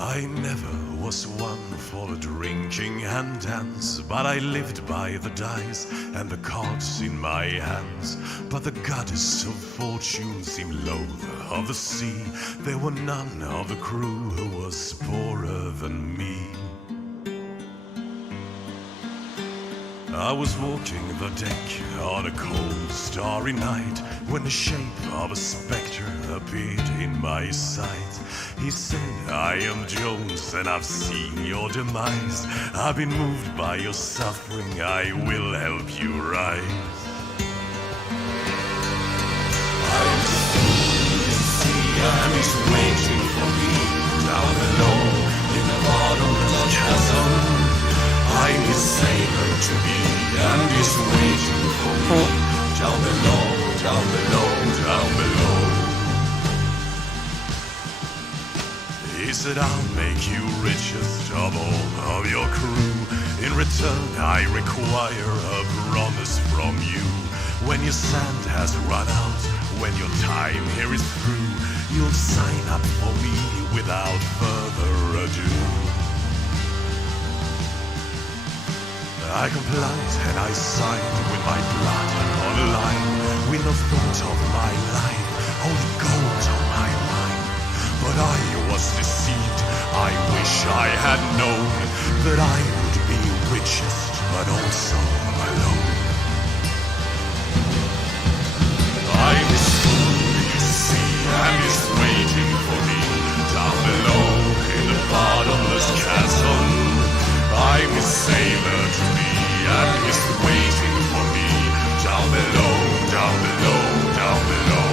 I never was one for the drinking and dance, but I lived by the dice and the cards in my hands. But the goddess of fortune seemed loath of the sea. There were none of the crew who was poorer than me. I was walking the deck on a cold, starry night when the shape of a spectre appeared in my sight. He said, I am Jones and I've seen your demise. I've been moved by your suffering, I will help you rise. I'm the fool you see, and he's waiting for me down below in the bottomless chasm. I'm his sailor to be, and he's waiting for me down below, down below, down below. He said, I'll make you richest of all of your crew. In return, I require a promise from you. When your sand has run out, when your time here is through, you'll sign up for me without further ado. I complied and I signed with my blood on the line, with no thought of my life, only gold on my mind. But I was deceived, I wish I had known that I would be richest, but also alone. I'm his fool, you see, and he's waiting for me down below in the bottomless chasm. I'm his sailor to be, and he's waiting for me down below, down below, down below.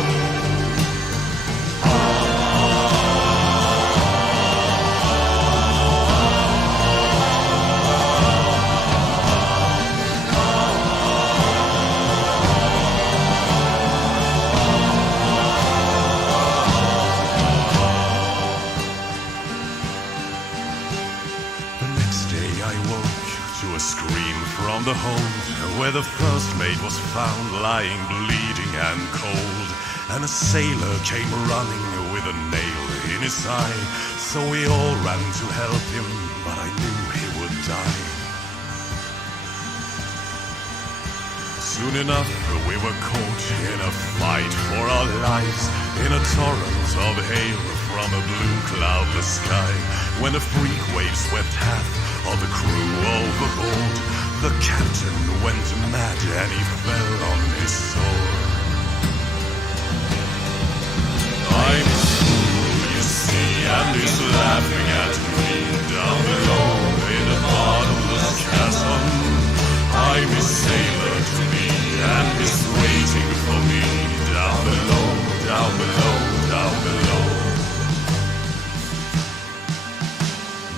A scream from the hold where the first mate was found lying bleeding and cold, and a sailor came running with a nail in his eye. So we all ran to help him, but I knew he would die. Soon enough we were caught in a fight for our lives, in a torrent of hail from a blue cloudless sky. When a freak wave swept half of the crew overboard, the captain went mad and he fell on his sword. I'm his fool, you see, and he's laughing at me down below in the bottomless chasm. I'm his sailor to be, and he's waiting for me down below, down below, down below.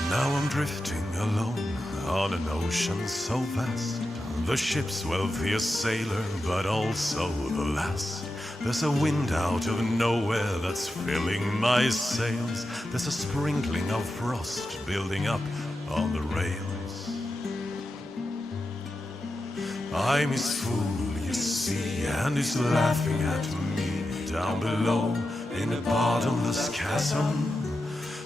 Now I'm drifting alone on an ocean so vast. The ship's wealthiest sailor, but also the last. There's a wind out of nowhere that's filling my sails. There's a sprinkling of frost building up on the rails. I'm his fool, you see, and he's laughing at me down below in the bottomless chasm.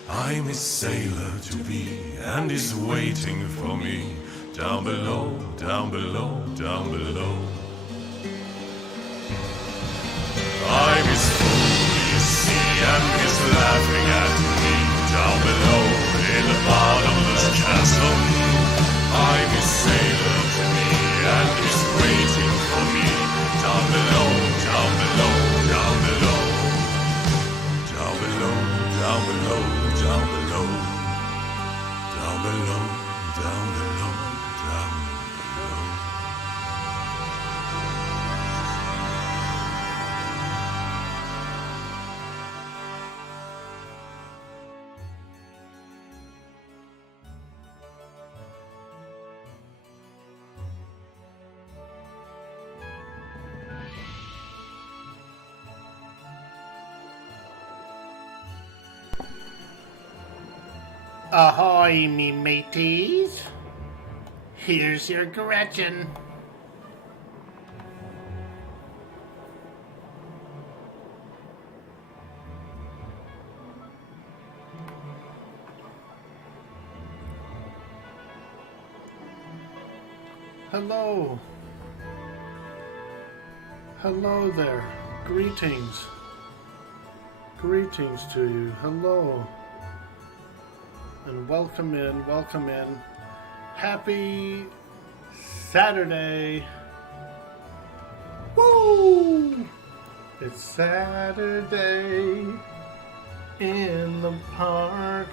I'm his sailor to be, and he's waiting for me down below, down below, down below. I'm his fool, you see, and he's laughing at me down below in the bottomless chasm. I'm his sailor to be, and he's waiting for me down below, down below, down below. Down below, down below. Down below, down below, down below, down below. Ahoy, me mateys. Here's your Gretchen. Hello. Hello there. Greetings. Greetings to you. Hello. And welcome in, welcome in. Happy Saturday. Woo! It's Saturday in the park.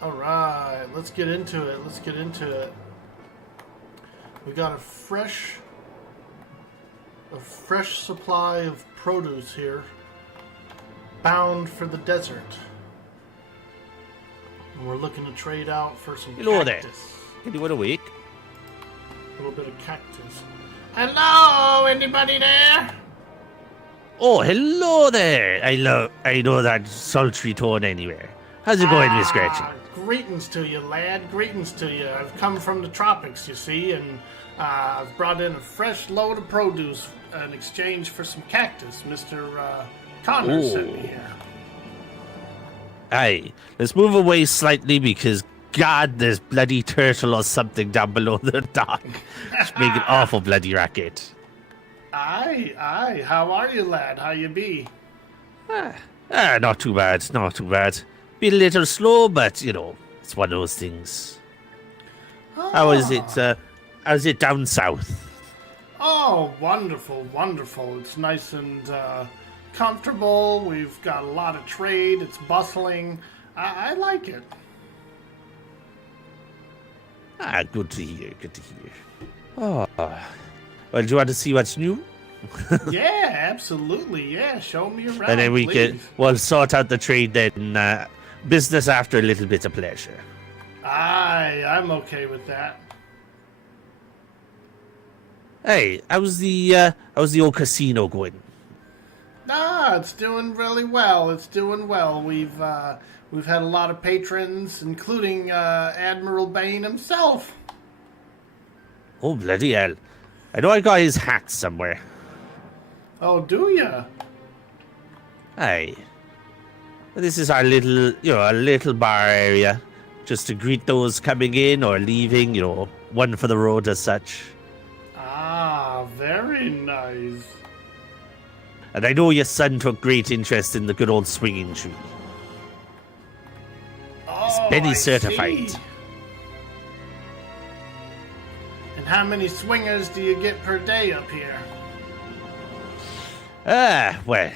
All right, let's get into it. Let's get into it. We got a fresh supply of produce here, bound for the desert. And we're looking to trade out for some Hello cactus. there. Anyone awake? A little bit of cactus. Hello, anybody there? Oh, hello there. I know that sultry tone anywhere. How's it going, Miss Gretchen? Greetings to you, lad. Greetings to you. I've come from the tropics, you see, and I've brought in a fresh load of produce in exchange for some cactus. Mr. Connor sent me here. Aye, let's move away slightly because, God, there's bloody turtle or something down below the dock. It's making awful bloody racket. Aye. How are you, lad? How you be? Not too bad, not too bad. Been a little slow, but, you know, it's one of those things. How is it, how's it down south? Oh, wonderful, wonderful. It's nice and comfortable. We've got a lot of trade. It's bustling. I like it. Good to hear, good to hear. Oh, well, do you want to see what's new? Yeah, absolutely. Yeah, show me around, And then please. we'll sort out the trade then. Business after a little bit of pleasure. Aye, I'm okay with that. Hey, how's the old casino going? It's doing really well. It's doing well. We've had a lot of patrons, including Admiral Bane himself. Oh, bloody hell. I know I got his hat somewhere. Oh, do ya? Hey. This is our little bar area. Just to greet those coming in or leaving, one for the road as such. Very nice. And I know your son took great interest in the good old swinging tree. Oh, Penny I certified. see. And how many swingers do you get per day up here? Well,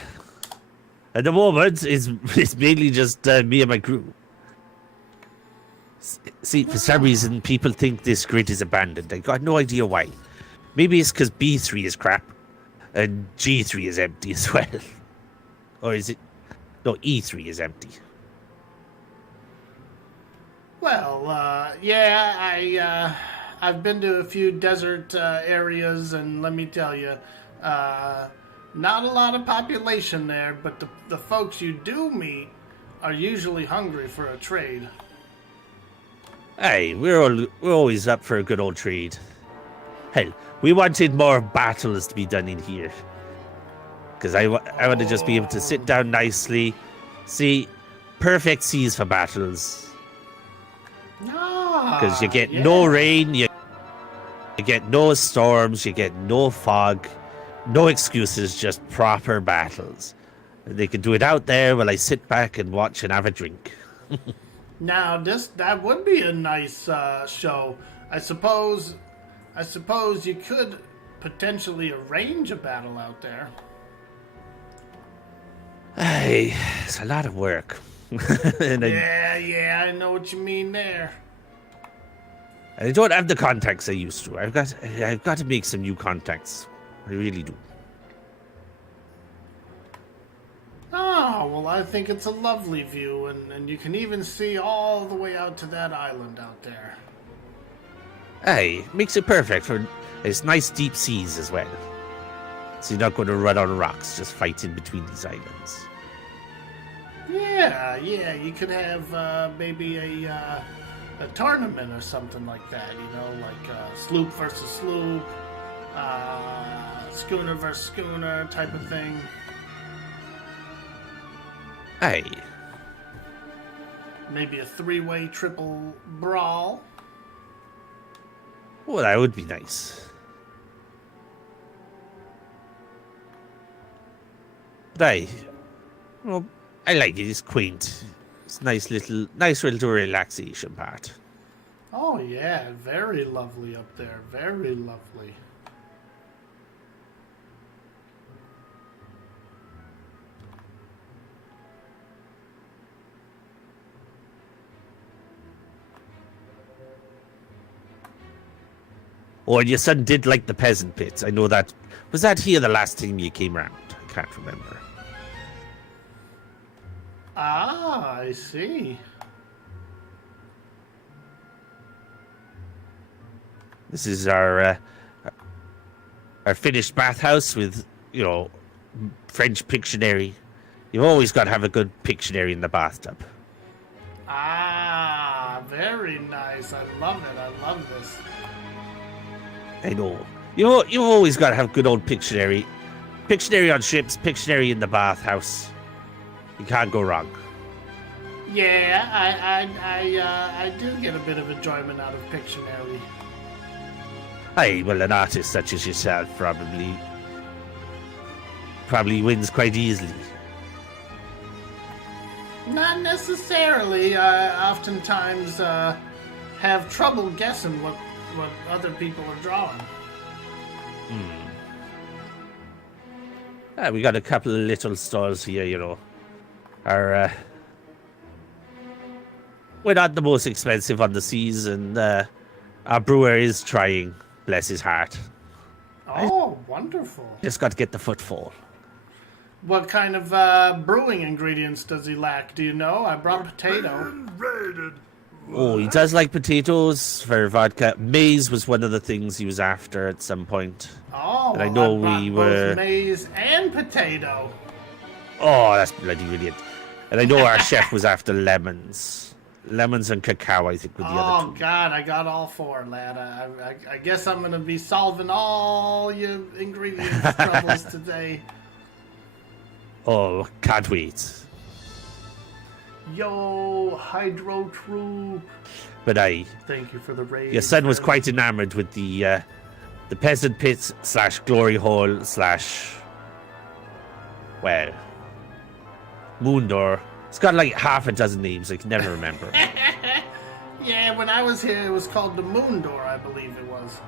at the moment, it's mainly just me and my crew. See, for some reason, people think this grid is abandoned. I got no idea why. Maybe it's because B3 is crap, and G3 is empty as well. Or is it? No, E3 is empty. Well, yeah, I've been to a few desert areas, and let me tell you, not a lot of population there, but the folks you do meet are usually hungry for a trade. Hey, we're always up for a good old trade. Hell, we wanted more battles to be done in here. Because I want to just be able to sit down nicely, see perfect seas for battles. Because you get no rain, you get no storms, you get no fog, no excuses, just proper battles. And they can do it out there while I sit back and watch and have a drink. Now, that would be a nice show. I suppose you could potentially arrange a battle out there. Hey, it's a lot of work. And Yeah, I know what you mean there. I don't have the contacts I used to. I've got to make some new contacts. I really do. Oh, well, I think it's a lovely view, and you can even see all the way out to that island out there. Hey, makes it perfect for it's nice deep seas as well. So you're not going to run on rocks, just fighting between these islands. Yeah, you could have maybe a tournament or something like that, like sloop versus sloop, schooner versus schooner type of thing. Aye. Maybe a 3-way triple brawl. Well, that would be nice. But I like it. It's quaint. It's nice little relaxation part. Oh yeah, very lovely up there. Very lovely. Oh, and your son did like the peasant pits. I know that. Was that here the last time you came round? I can't remember. Ah, I see. This is our finished bathhouse with, French Pictionary. You've always got to have a good Pictionary in the bathtub. Ah, very nice. I love it. I love this. I know. You've always got to have good old Pictionary. Pictionary on ships, Pictionary in the bathhouse. You can't go wrong. Yeah, I do get a bit of enjoyment out of Pictionary. Aye, well, an artist such as yourself probably wins quite easily. Not necessarily. I oftentimes have trouble guessing what other people are drawing. We got a couple of little stalls here, Our we're not the most expensive on the seas, and our brewer is trying. Bless his heart. Oh, wonderful. Just got to get the footfall. What kind of brewing ingredients does he lack? Do you know? I brought a potato. Oh, he does like potatoes for vodka. Maize was one of the things he was after at some point. Oh, and I know brought we both were. maize and potato. Oh, that's bloody brilliant. And I know our chef was after lemons. Lemons and cacao, I think, were the other two. Oh, God, I got all 4, lad. I guess I'm going to be solving all your ingredients troubles today. Oh, can't wait. Yo, Hydro Troop. But Thank you for the raid. your son was quite enamored with the peasant pits / glory hole / well, moon door. It's got like half a dozen names. I can never remember. Yeah, when I was here, it was called the Moon Door, I believe it was.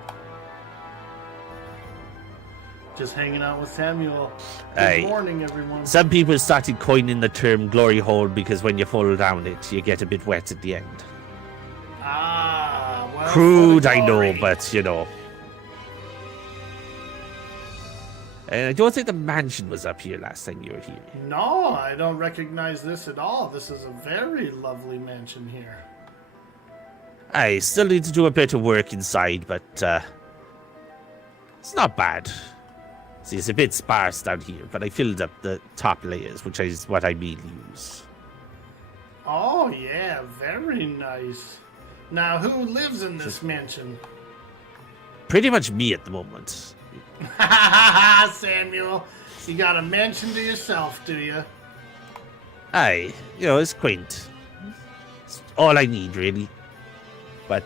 Just hanging out with Samuel. Good morning, everyone. Some people started coining the term glory hole because when you fall down it, you get a bit wet at the end. Ah, well. Crude, I know, but And I don't think the mansion was up here last time you were here. No, I don't recognize this at all. This is a very lovely mansion here. I still need to do a bit of work inside, but it's not bad. See, it's a bit sparse down here, but I filled up the top layers, which is what I mainly use. Oh, yeah, very nice. Now, who lives in this mansion? Pretty much me at the moment. Samuel, you got a mansion to yourself, do you? Aye, it's quaint. It's all I need, really. But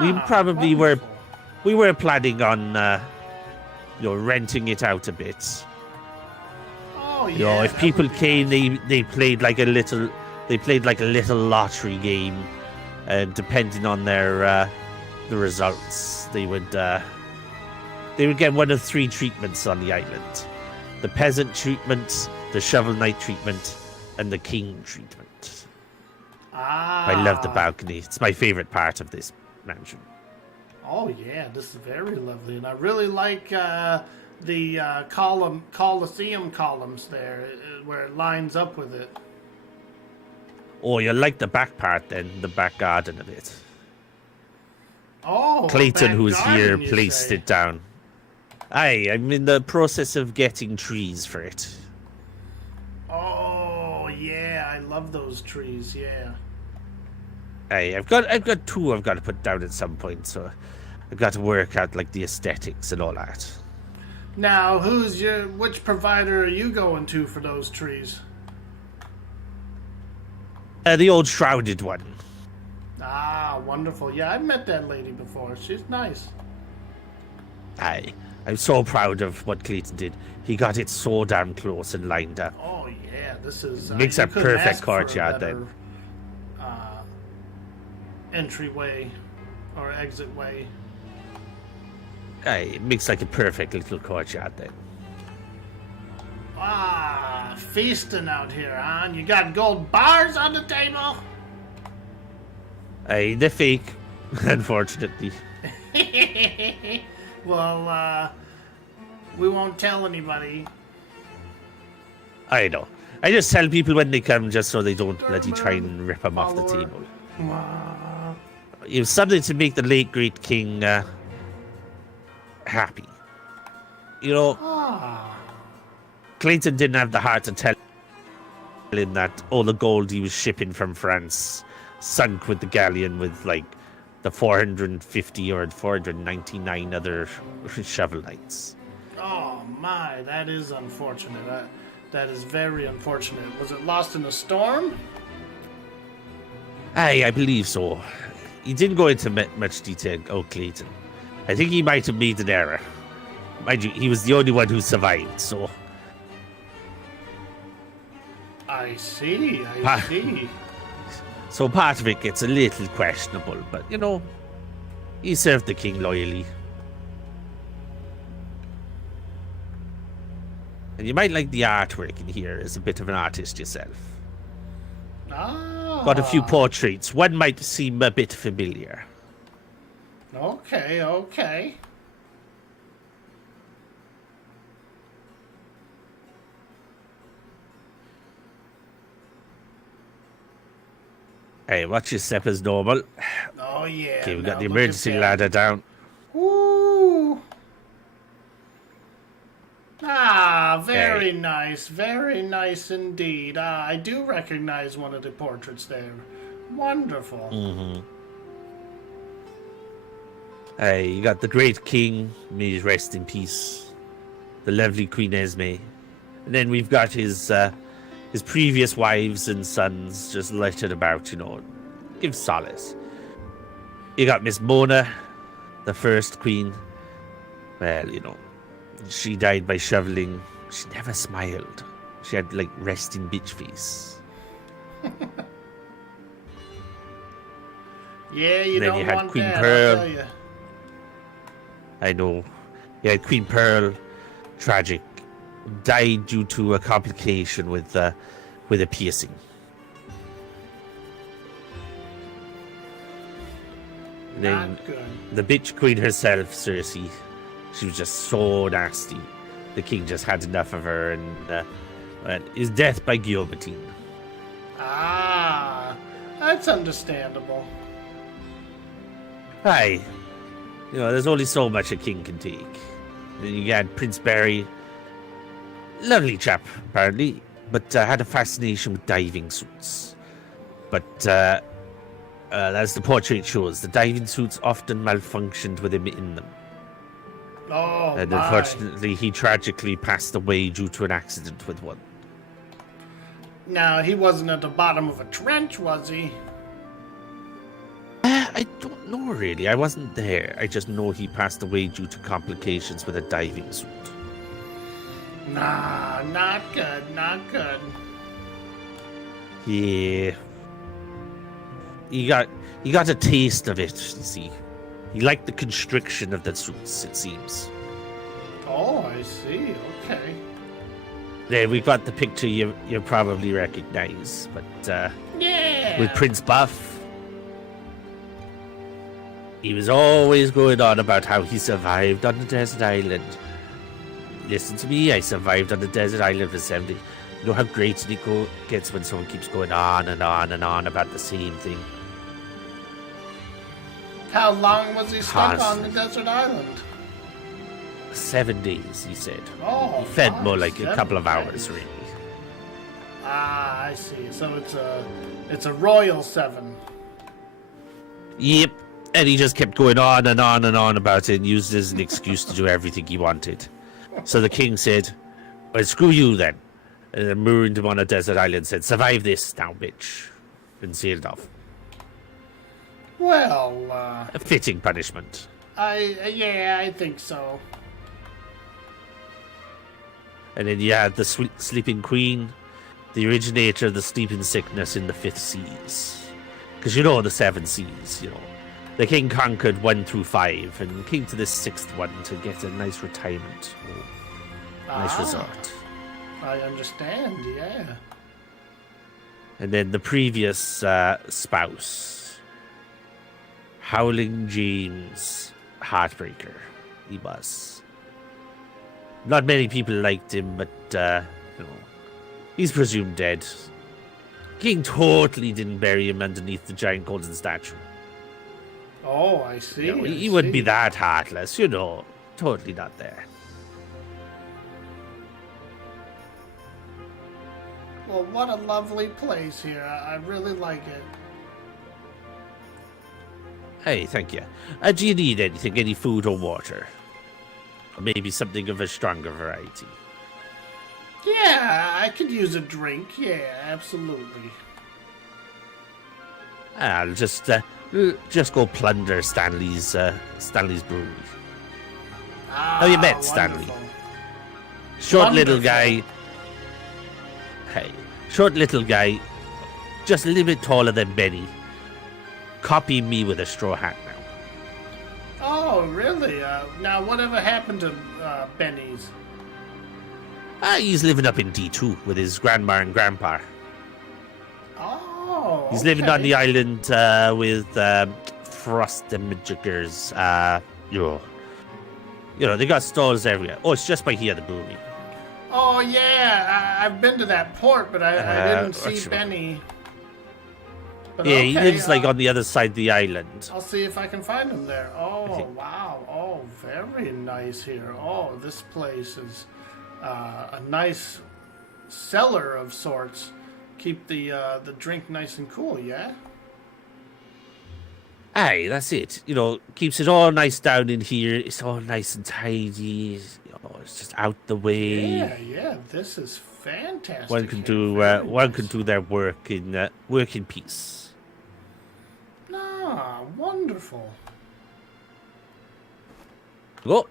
we probably were planning on, renting it out a bit. Oh yeah. If people came, they played like a little lottery game, and depending on their the results, they would get one of 3 treatments on the island: the peasant treatment, the shovel knight treatment, and the king treatment. I love the balcony. It's my favorite part of this mansion. Oh yeah, this is very lovely, and I really like the Colosseum columns there, where it lines up with it. Oh, you like the back part then, the back garden of it. Oh, Clayton, who's here, please placed it down. Aye, I'm in the process of getting trees for it. Oh yeah, I love those trees. Yeah. Aye, I've got 2 I've got to put down at some point, so I've got to work out like the aesthetics and all that. Now, which provider are you going to for those trees? The old shrouded one. Ah, wonderful. Yeah, I've met that lady before. She's nice. I'm so proud of what Clayton did. He got it so damn close and lined up. Oh, yeah, this is... Makes a perfect courtyard then. Entryway or exit way. It makes like a perfect little courtyard then. Ah, feasting out here, huh? You got gold bars on the table? They're fake, unfortunately. Well, we won't tell anybody. I know. I just tell people when they come just so they don't bloody try and rip them off the table. You have something to make the late great king happy. You know, Clayton didn't have the heart to tell him that all the gold he was shipping from France sunk with the galleon with like the 450 or 499 other shovel knights. Oh my, that is unfortunate. That is very unfortunate. Was it lost in a storm? I believe so. He didn't go into much detail, Clayton. I think he might have made an error. Mind you, he was the only one who survived, so... I see, I see. So part of it gets a little questionable, but, you know, he served the king loyally. And you might like the artwork in here as a bit of an artist yourself. Got a few portraits. One might seem a bit familiar. Okay, okay. Hey, watch your step as normal. Oh, yeah. Okay, we've got the emergency ladder down. Ooh. Ah, very nice. Very nice indeed. I do recognize one of the portraits there. Wonderful. Mm-hmm. Hey, you got the great king, may he rest in peace. The lovely Queen Esme. And then we've got his previous wives and sons just littered about, you know, give solace. You got Miss Mona, the first queen. Well, you know, she died by shoveling. She never smiled. She had, like, resting bitch face. Yeah, you then don't you had want Queen that, Pearl. I'll tell you. I know. You had Queen Pearl, tragic. Died due to a complication with a piercing. Then Not good. the bitch queen herself, Cersei, she was just so nasty. The king just had enough of her, and his death by guillotine. Ah, that's understandable. Aye, you know, there's only so much a king can take. Then you had Prince Barry, lovely chap apparently, but had a fascination with diving suits. But as the portrait shows, the diving suits often malfunctioned with him in them. Oh, And my. unfortunately, he tragically passed away due to an accident with one. Now, he wasn't at the bottom of a trench, was he? I don't know really. I wasn't there. I just know he passed away due to complications with a diving suit. Nah, not good, not good. Yeah. He got a taste of it, you see. He liked the constriction of the suits, it seems. Oh, I see, okay. There, we've got the picture you probably recognize, but Yeah! with Prince Buff, he was always going on about how he survived on the desert island. Listen to me, I survived on the desert island for 70. You know how great it gets when someone keeps going on and on and on about the same thing? How long was he stuck on the Constantly. desert island? 7 days, he said. Oh, He fed more like a 7 couple of days. hours, really. Ah, I see. So it's a royal 7. Yep. And he just kept going on and on and on about it and used it as an excuse to do everything he wanted. So the king said, well, screw you then. And then marooned him on a desert island and said, survive this now, bitch. And sailed off. Well, A fitting punishment. I think so. And then you had the sleeping queen, the originator of the sleeping sickness in the 5th seas. Because you know the 7 seas, you know. The king conquered 1 through 5 and came to this 6th one to get a nice retirement. Nice resort. I understand, yeah. And then the previous spouse, Howling James Heartbreaker, he was. Not many people liked him, but, you know, he's presumed dead. King totally didn't bury him underneath the giant golden statue. Oh, I see. You know, he wouldn't be that heartless, you know. Totally not there. Well, what a lovely place here. I really like it. Hey, thank you. Do you need anything? Any food or water? Or maybe something of a stronger variety? Yeah, I could use a drink. Yeah, absolutely. I'll just go plunder Stanley's brewery. How you met Stanley? Wonderful. Short little Wonderful. guy. Hey, short little guy, just a little bit taller than Benny. Copy me with a straw hat now. Oh, really? Now, whatever happened to Benny's? He's living up in D2 with his grandma and grandpa. Oh, He's living on the island with Frost and Magicers. You know, they got stalls everywhere. Oh, it's just by here, the brewery. Oh, yeah. I've been to that port, but I didn't see what's your- Benny. But Yeah, he okay, lives like on the other side of the island. I'll see if I can find him there. Oh, think- wow. Oh, very nice here. Oh, this place is a nice cellar of sorts. Keep the drink nice and cool, yeah? Aye, that's it. You know, keeps it all nice down in here. It's all nice and tidy. You know, it's just out the way. Yeah, this is fantastic. One can here. do Very one nice. can do their work in peace. Ah, wonderful. Oh,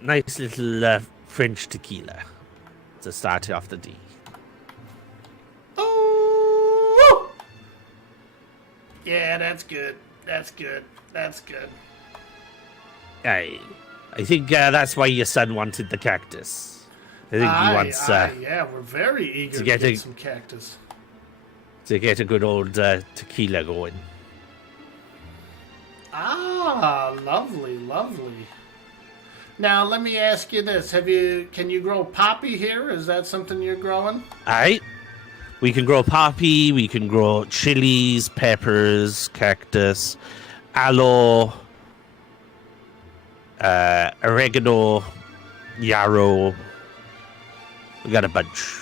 nice little French tequila to start off the day. Oh! Yeah, that's good. That's good. That's good. Aye, I think that's why your son wanted the cactus. I think he wants yeah, we're very eager to get get a- some cactus. to get a good old tequila going. Ah, lovely, lovely. Now, let me ask you this. Can you grow poppy here? Is that something you're growing? Aye. We can grow poppy, we can grow chilies, peppers, cactus, aloe, oregano, yarrow. We got a bunch.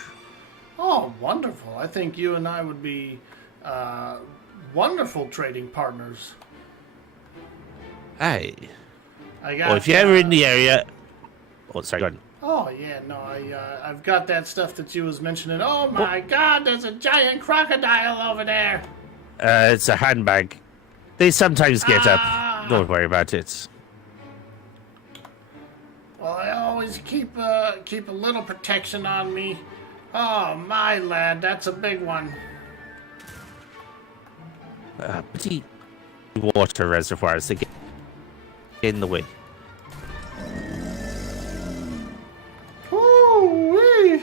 Oh, wonderful. I think you and I would be wonderful trading partners. Aye. I got. Well, if you're ever in the area... Oh, sorry, go on. Oh yeah, no, I've got that stuff that you was mentioning. Oh my God, there's a giant crocodile over there. It's a handbag. They sometimes get Ah. up. Don't worry about it. Well, I always keep a little protection on me. Oh my lad, that's a big one. Petite water reservoirs. They get in the way. Woo-wee.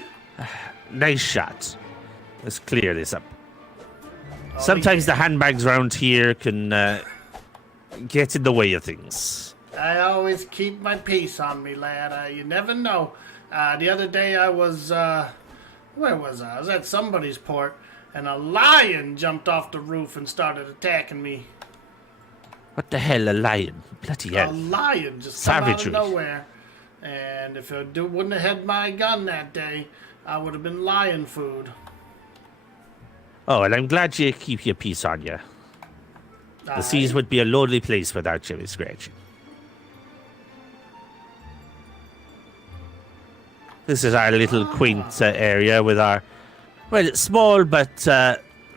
Nice shot. Let's clear this up. Oh, Sometimes yeah. the handbags around here can get in the way of things. I always keep my peace on me, lad. You never know. The other day I was, where was I? I was at somebody's port, and a lion jumped off the roof and started attacking me. What the hell, a lion? Bloody A hell. lion just come out of Savagery. nowhere. And if I wouldn't have had my gun that day, I would have been lion food. Oh, and I'm glad you keep your peace on you. The seas would be a lonely place without you, Miss Gretchen. This is our little quaint area with our, well, small but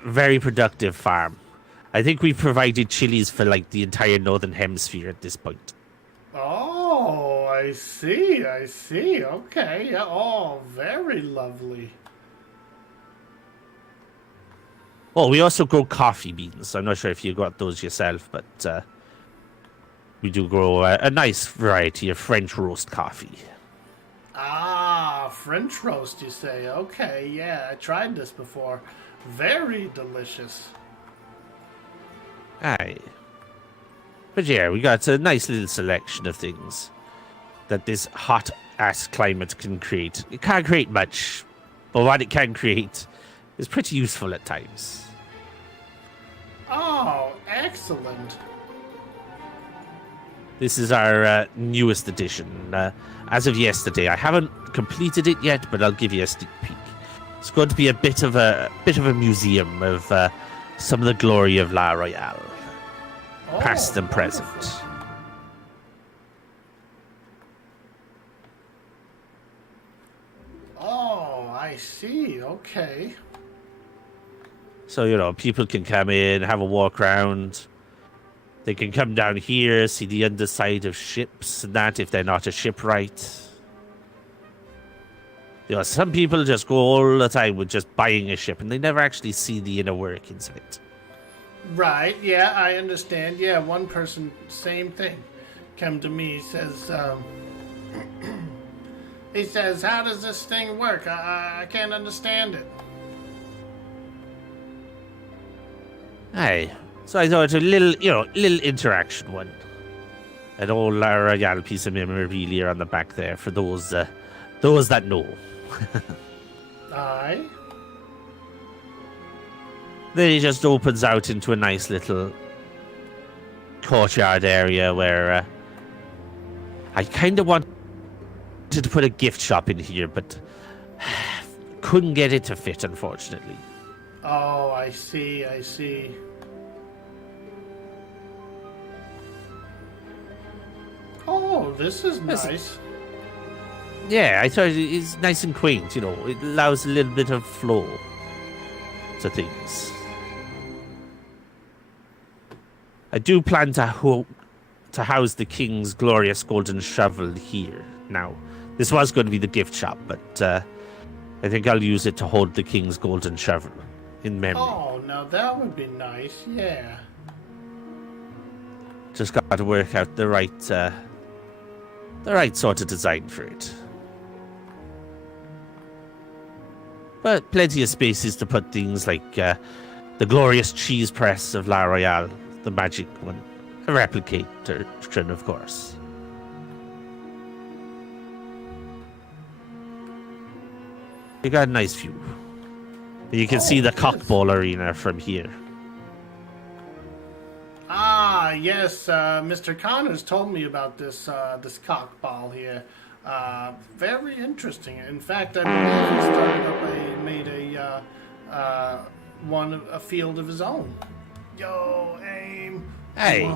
very productive farm. I think we've provided chilies for like the entire northern hemisphere at this point. Oh, I see. Okay. Yeah. Oh, very lovely. Oh, we also grow coffee beans. I'm not sure if you got those yourself, but we do grow a nice variety of French roast coffee. Ah, French roast, you say? Okay, yeah, I tried this before. Very delicious. Aye. But yeah, we got a nice little selection of things that this hot-ass climate can create. It can't create much, but what it can create is pretty useful at times. Oh, excellent. This is our newest edition. As of yesterday, I haven't completed it yet, but I'll give you a sneak peek. It's going to be a bit of a museum of some of the glory of La Royale, past and present. Oh, I see. Okay. So, people can come in, have a walk around. They can come down here, see the underside of ships and that, if they're not a shipwright. Some people just go all the time with just buying a ship, and they never actually see the inner workings of it. Right, yeah, I understand. Yeah, one person, same thing, come to me, says, he says, how does this thing work? I can't understand it. Aye. So I thought a little interaction one. An old La Royale piece of memorabilia on the back there for those that know. Aye. Then it just opens out into a nice little courtyard area where I kind of wanted to put a gift shop in here, but couldn't get it to fit, unfortunately. Oh, I see. Oh, this is nice. Yeah, I thought it's nice and quaint, It allows a little bit of flow to things. I do plan to house the king's glorious golden shovel here. Now, this was going to be the gift shop, but I think I'll use it to hold the king's golden shovel in memory. Oh, now that would be nice, yeah. Just got to work out the right sort of design for it. But plenty of spaces to put things like the glorious cheese press of La Royale, the magic one, a replication, of course. You got a nice view. You can see the cockball arena from here. Ah, yes, Mr. Connors told me about this cockball here. Very interesting. In fact, I believe he started up made a field of his own. Yo, aim. Hey,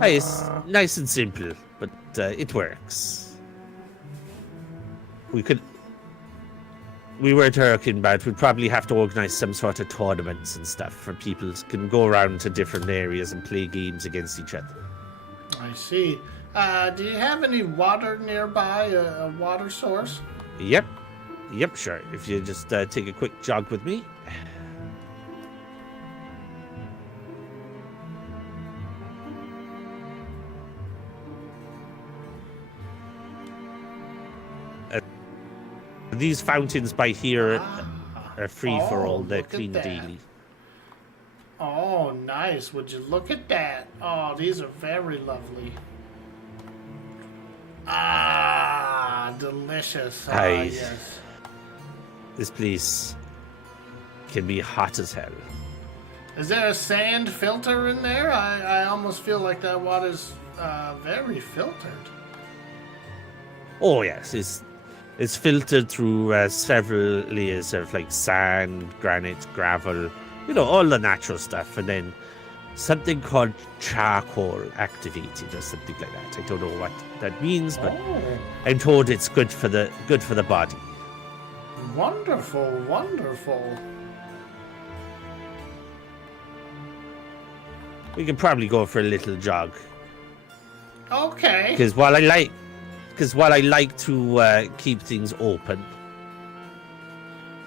it's nice and simple, but it works. We were talking about we'd probably have to organize some sort of tournaments and stuff for people can go around to different areas and play games against each other. I see. Do you have any water nearby, a water source? Yep, sure. If you just take a quick jog with me. These fountains by here are free for all. They're clean daily. Oh, nice. Would you look at that? Oh, these are very lovely. Ah, delicious. Ah, yes. This place can be hot as hell. Is there a sand filter in there? I almost feel like that water's very filtered. Oh, yes. It's filtered through several layers of like sand, granite, gravel, all the natural stuff. And then something called charcoal activated or something like that. I don't know what that means, but I'm told it's good for the body. Wonderful, wonderful. We can probably go for a little jog. Okay. Because while I like to keep things open,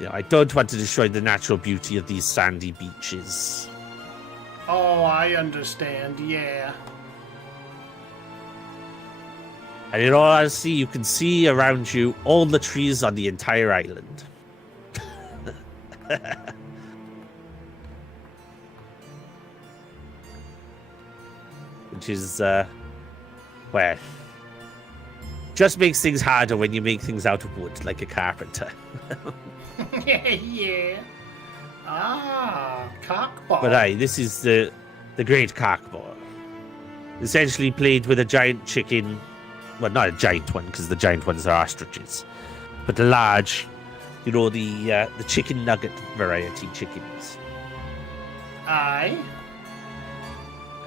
I don't want to destroy the natural beauty of these sandy beaches. Oh, I understand. Yeah. And in all honesty, you can see around you all the trees on the entire island. Which is, well, just makes things harder when you make things out of wood, like a carpenter. Yeah. Ah, cockball. But aye, this is the great cockball. Essentially played with a giant chicken. Well, not a giant one, because the giant ones are ostriches. But the large, the chicken nugget variety chickens. Aye.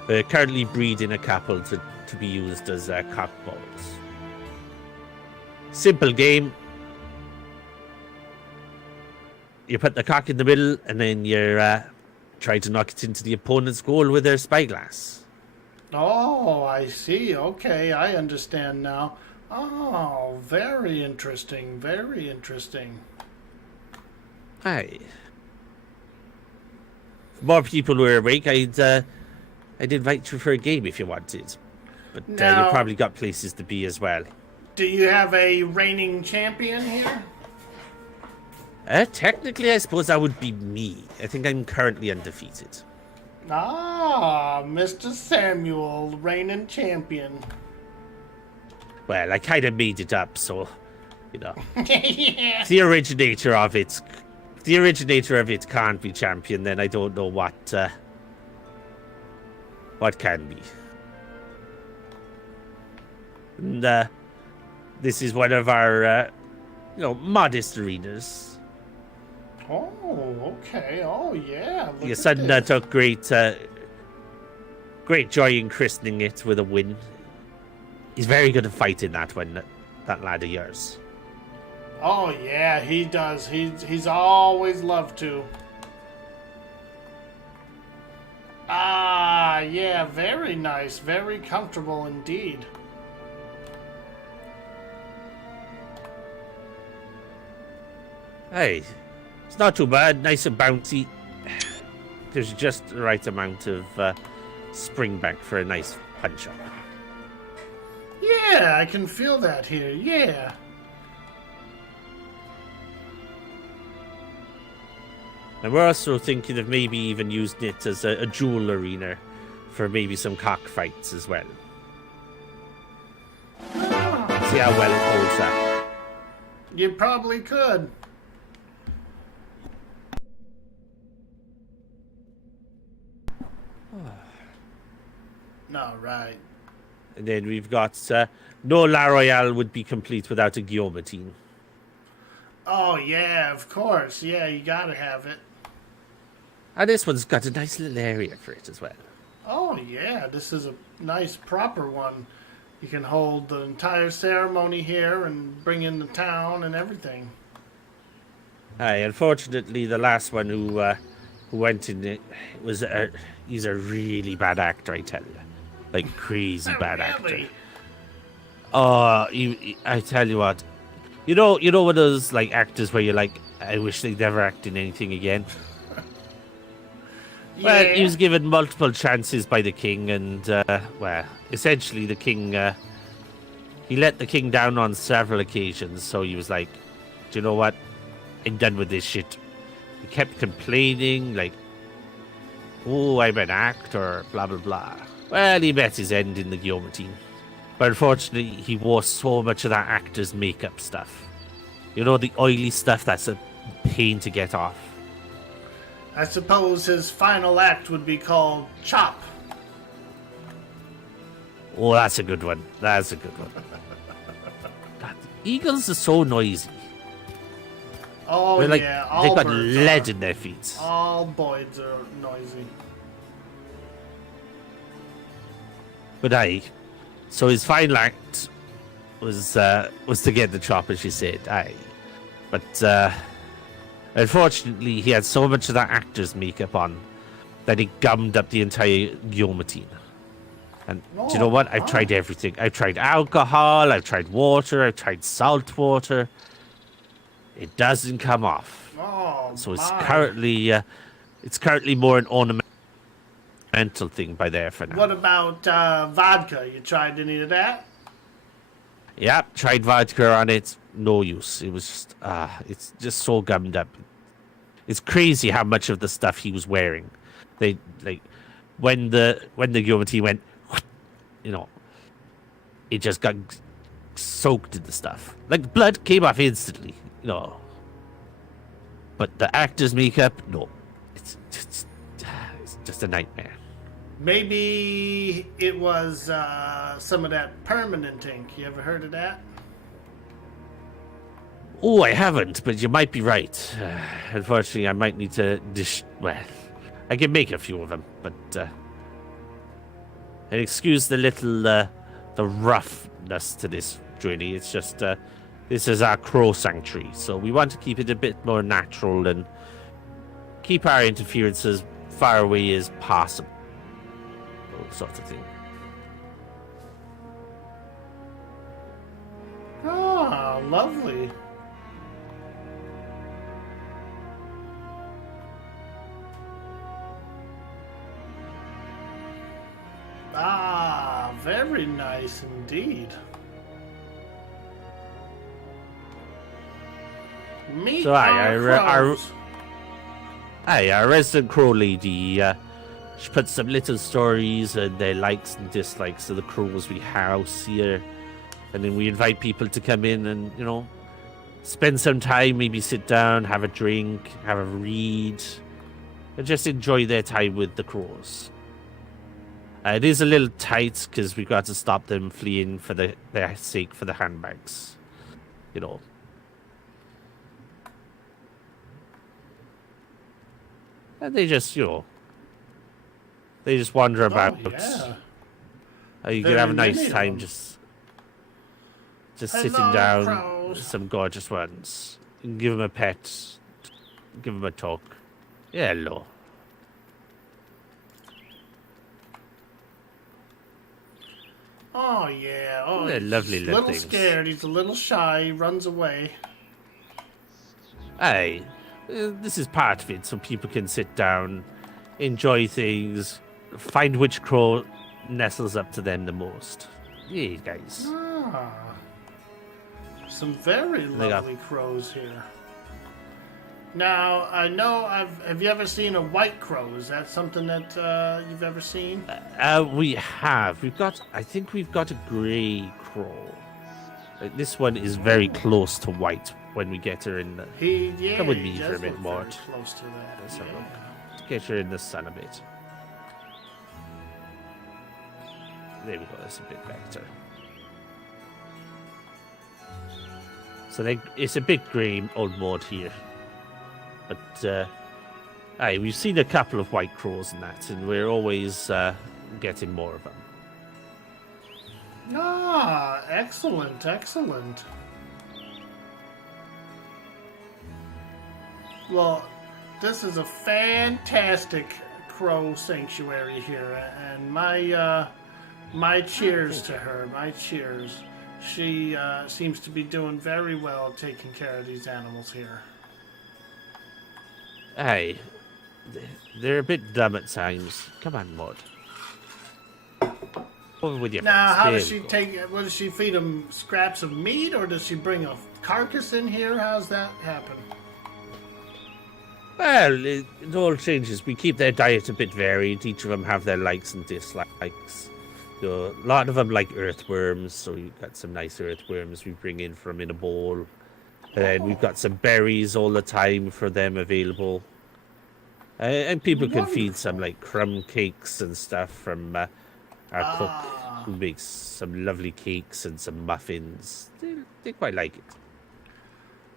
We're currently breeding a couple to be used as cockballs. Simple game. You put the cock in the middle, and then you try to knock it into the opponent's goal with their spyglass. Oh, I see. Okay, I understand now. Oh, very interesting. Very interesting. Aye. If more people were awake, I'd invite you for a game if you wanted. But Now, you probably got places to be as well. do you have a reigning champion here? Technically, I suppose that would be me. I think I'm currently undefeated. Ah, Mr. Samuel, reigning champion. Well, I kind of made it up, so, Yeah. if the originator of it can't be champion, then I don't know what can be. And this is one of our, modest arenas. Oh, okay. Oh, yeah. Look Your at son this. took great joy in christening it with a win. He's very good at fighting that lad of yours. Oh, yeah, he does. He's always loved to. Ah, yeah, very nice. Very comfortable indeed. Hey, it's not too bad. Nice and bouncy. There's just the right amount of spring back for a nice punch up. Yeah, I can feel that here. Yeah. And we're also thinking of maybe even using it as a duel arena for maybe some cockfights as well. See how well it holds up. You probably could. All right. And then we've got no La Royale would be complete without a guillotine. Oh, yeah, of course. Yeah, you gotta have it. And this one's got a nice little area for it as well. Oh, yeah, this is a nice, proper one. You can hold the entire ceremony here and bring in the town and everything. Aye, unfortunately, the last one who went in it was he's a really bad actor, I tell you. Like, crazy bad actor. Oh, I tell you what. You know one of those, like, actors where you're like, I wish they'd never act in anything again? Well, he was given multiple chances by the king, and, essentially the king, he let the king down on several occasions, so he was like, do you know what? I'm done with this shit. He kept complaining, like, oh, I'm an actor, blah, blah, blah. Well, he met his end in the guillotine. But unfortunately, he wore so much of that actor's makeup stuff. You know, the oily stuff that's a pain to get off. I suppose his final act would be called Chop. Oh, that's a good one. That's a good one. God, the eagles are so noisy. Oh, They're like, yeah, all they've got birds lead are. in their feet. All boys are noisy. But aye, so his final act was to get the chop, as you said. Aye, but unfortunately, he had so much of that actor's makeup on that he gummed up the entire guillotine. And do you know what? I've tried everything. I've tried alcohol. I've tried water. I've tried salt water. It doesn't come off. Oh, So it's my. currently more an ornamental thing by there for now. What about vodka? You tried any of that? Yeah, tried vodka on it. No use. It was just, it's just so gummed up. It's crazy how much of the stuff he was wearing. They like when the guillotine went, you know, it just got soaked in the stuff. Like blood came off instantly, you know. But the actor's makeup, no, it's just a nightmare. Maybe it was some of that permanent ink. You ever heard of that? Oh, I haven't, but you might be right. Unfortunately, I might need to well, I can make a few of them, but and excuse the little the roughness to this journey. It's just this is our crow sanctuary, so we want to keep it a bit more natural and keep our interference as far away as possible, sort of thing. Ah, lovely. Ah, very nice indeed. Meet So our crows. our resident crow lady, she puts some little stories and their likes and dislikes of the crows we house here. And then we invite people to come in and, you know, spend some time, maybe sit down, have a drink, have a read, and just enjoy their time with the crows. It is a little tight because we've got to stop them fleeing for their sake for the handbags, you know. And they just, you know, they just wander about. Yeah. You Very can have a many nice of time them. just Hello, sitting down crows. with some gorgeous ones. You can give them a pet, give them a talk. Yeah, hello. Oh yeah. Oh, They're he's lovely a little little things. scared. He's a little shy. He runs away. Hey, this is part of it, so people can sit down, enjoy things, find which crow nestles up to them the most. Yeah, guys. Ah, some very They got- lovely crows here. Now I know. Have you ever seen a white crow? Is that something that you've ever seen? We have. I think we've got a grey crow. This one is very close to white when we get her in the... Yeah, Come with he me for a does bit, look Mort. very close to that. Let's have a Yeah. look. Get her in the sun a bit. There we go, that's a bit better. So it's a bit grey, old Maud here. But, aye, we've seen a couple of white crows and that, and we're always getting more of them. Ah, excellent, excellent. Well, this is a fantastic crow sanctuary here, and my cheers to her. My cheers. She seems to be doing very well taking care of these animals here. Aye, they're a bit dumb at times. Come on, Maud. Over with your Now, friends. how There does we she go. take? What does she feed them? Scraps of meat, or does she bring a carcass in here? How's that happen? Well, it all changes. We keep their diet a bit varied. Each of them have their likes and dislikes. A lot of them like earthworms, so we've got some nice earthworms we bring in from in a bowl. And then we've got some berries all the time for them available. And people can feed some like crumb cakes and stuff from our cook, who makes some lovely cakes and some muffins. They quite like it.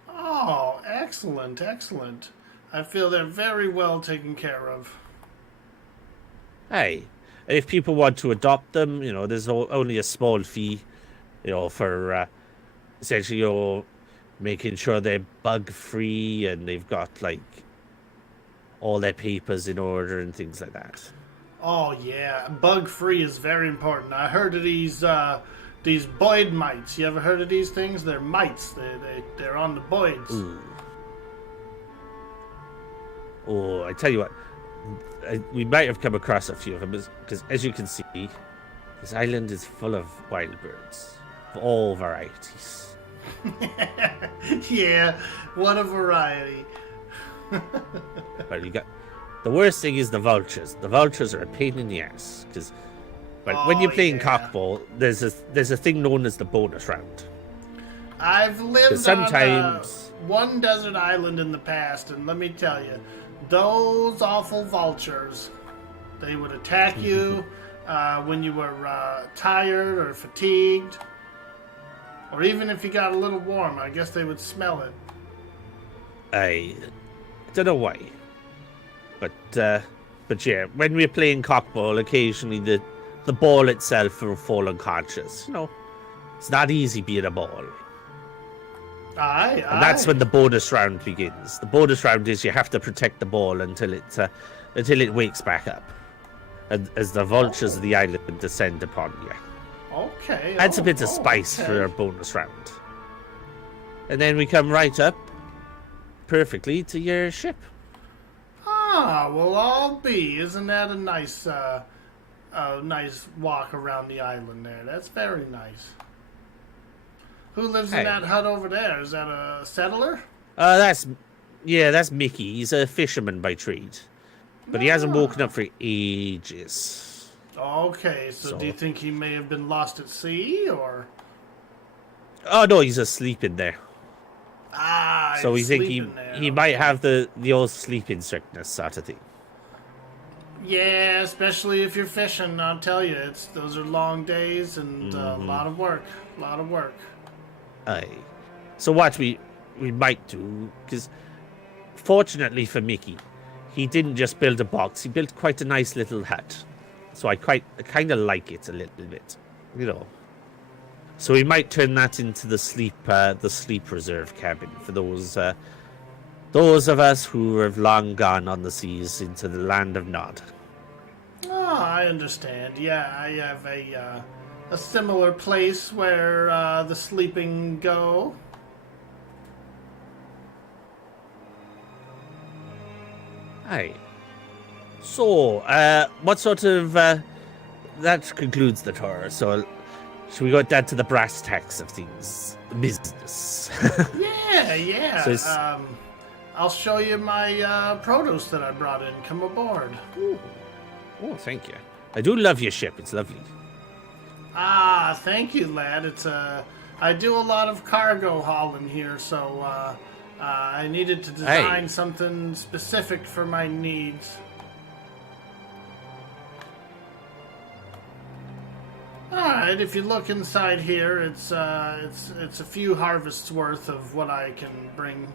Oh, excellent, excellent. I feel they're very well taken care of. Hey, if people want to adopt them, there's only a small fee, for essentially, making sure they're bug-free and they've got, like, all their papers in order and things like that. Oh yeah, bug-free is very important. I heard of these Boyd mites. You ever heard of these things? They're mites. They're on the Boyds. Ooh. Oh, I tell you what, we might have come across a few of them, because as you can see, this island is full of wild birds of all varieties. Yeah, what a variety. But the worst thing is the vultures. The vultures are a pain in the ass, because when you're playing cockball, there's a thing known as the bonus round. I've lived sometimes on one desert island in the past, and let me tell you, those awful vultures, they would attack you when you were tired or fatigued, or even if you got a little warm. I guess they would smell it. I don't know why, but yeah, when we're playing cockball, occasionally the ball itself will fall unconscious. It's not easy being a ball. Aye. And that's when the bonus round begins. The bonus round is you have to protect the ball until it wakes back up, and as the vultures of the island descend upon you. Okay. Adds a bit of spice for our bonus round, and then we come right up perfectly to your ship. Ah, well, I'll be. Isn't that a nice walk around the island there? That's very nice. Who lives in that hut over there? Is that a settler? That's Mickey. He's a fisherman by trade, but he hasn't woken up for ages. Okay, so do you think he may have been lost at sea, or? Oh no, he's asleep in there. Ah, so we think he might have the old sleeping sickness sort of thing. Yeah, especially if you're fishing. I'll tell you, those are long days and a lot of work. Aye. So what we might do, because fortunately for Mickey, he didn't just build a box. He built quite a nice little hut. So I kind of like it a little bit, So we might turn that into the sleep reserve cabin for those of us who have long gone on the seas into the land of Nod. Oh, I understand. Yeah, I have a similar place where the sleeping go. Aye. So, what sort of that concludes the tour. So, should we go down to the brass tacks of things, the business? Yeah. So I'll show you my produce that I brought in. Come aboard. Ooh. Oh, thank you. I do love your ship. It's lovely. Ah, thank you, lad. I do a lot of cargo hauling here, so I needed to design something specific for my needs. All right, if you look inside here, it's a few harvests worth of what I can bring.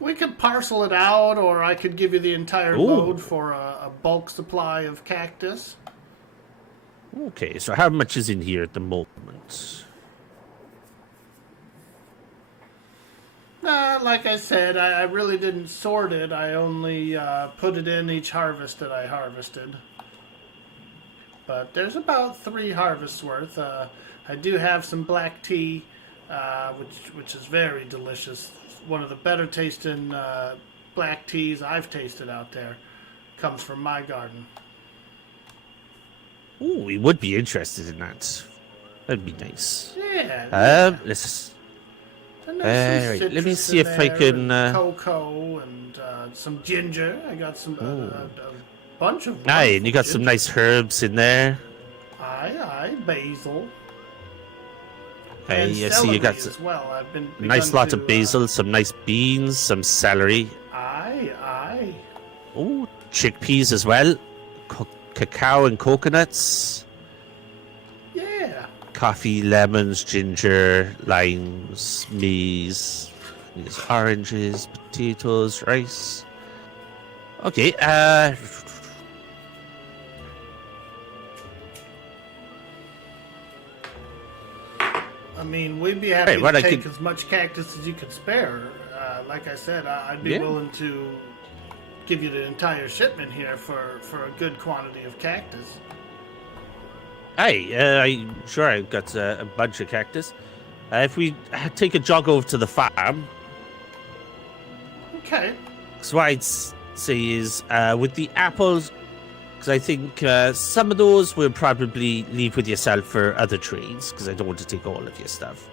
We could parcel it out, or I could give you the entire load for a bulk supply of cactus. Okay, so how much is in here at the moment? Like I said, I really didn't sort it. I only put it in each harvest that I harvested. But there's about 3 harvests worth. I do have some black tea, which is very delicious. One of the better tasting black teas I've tasted out there. Comes from my garden. Ooh, we would be interested in that. That'd be nice. Yeah. Let's. Right. Let me see if I can. Cocoa and some ginger. I got some a bunch of. Aye, and you got some nice herbs in there. Aye, basil. I see you got as well. I've been nice lot of basil, some nice beans, some celery. Aye. Oh, chickpeas as well. Cacao and coconuts. Yeah. coffee, lemons, ginger, limes, maize, these oranges, potatoes, rice. Okay, I mean, we'd be happy Hey, to take as much cactus as you could spare. Like I said, I'd be willing to give you the entire shipment here for a good quantity of cactus. Hey, I'm sure I've got a bunch of cactus. If we take a jog over to the farm. Okay. So what I'd say is, with the apples, because I think some of those we'll probably leave with yourself for other trades, because I don't want to take all of your stuff.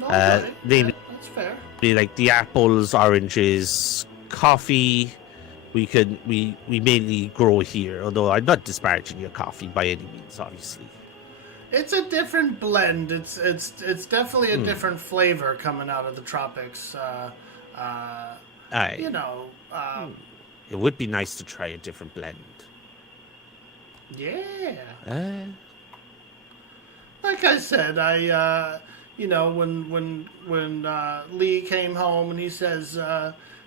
No, okay. Namely, that's fair. like the apples, oranges, coffee. We mainly grow here, although I'm not disparaging your coffee by any means, obviously. It's a different blend. It's definitely a different flavor coming out of the tropics. You know. It would be nice to try a different blend. Yeah. Like I said, you know, when Lee came home and he says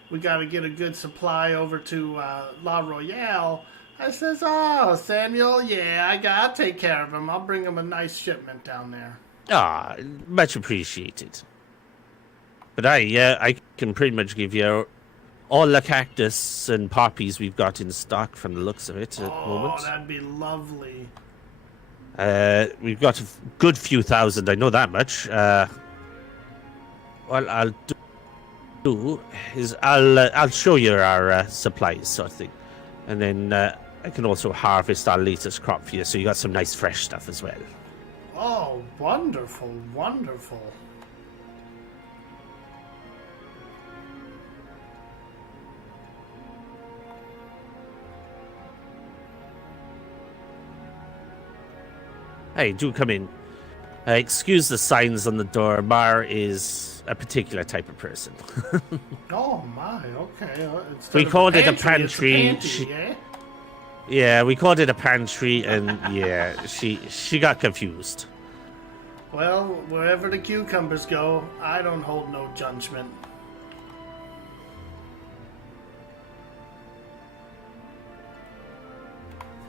we got to get a good supply over to La Royale, I says, oh, Samuel, yeah, I'll take care of him. I'll bring him a nice shipment down there. Ah, much appreciated. But I can pretty much give you all the cactus and poppies we've got in stock from the looks of it at the moment. Oh, that'd be lovely. We've got a good few thousand, I know that much. What I'll do is I'll show you our supplies sort of thing. And then I can also harvest our latest crop for you, so you got some nice fresh stuff as well. Oh, wonderful, wonderful. Hey, do come in. Excuse the signs on the door. Mar is a particular type of person. Oh my, okay. We called it a pantry. pantry. Yeah? Yeah, we called it a pantry, and yeah, she got confused. Well, wherever the cucumbers go, I don't hold no judgment.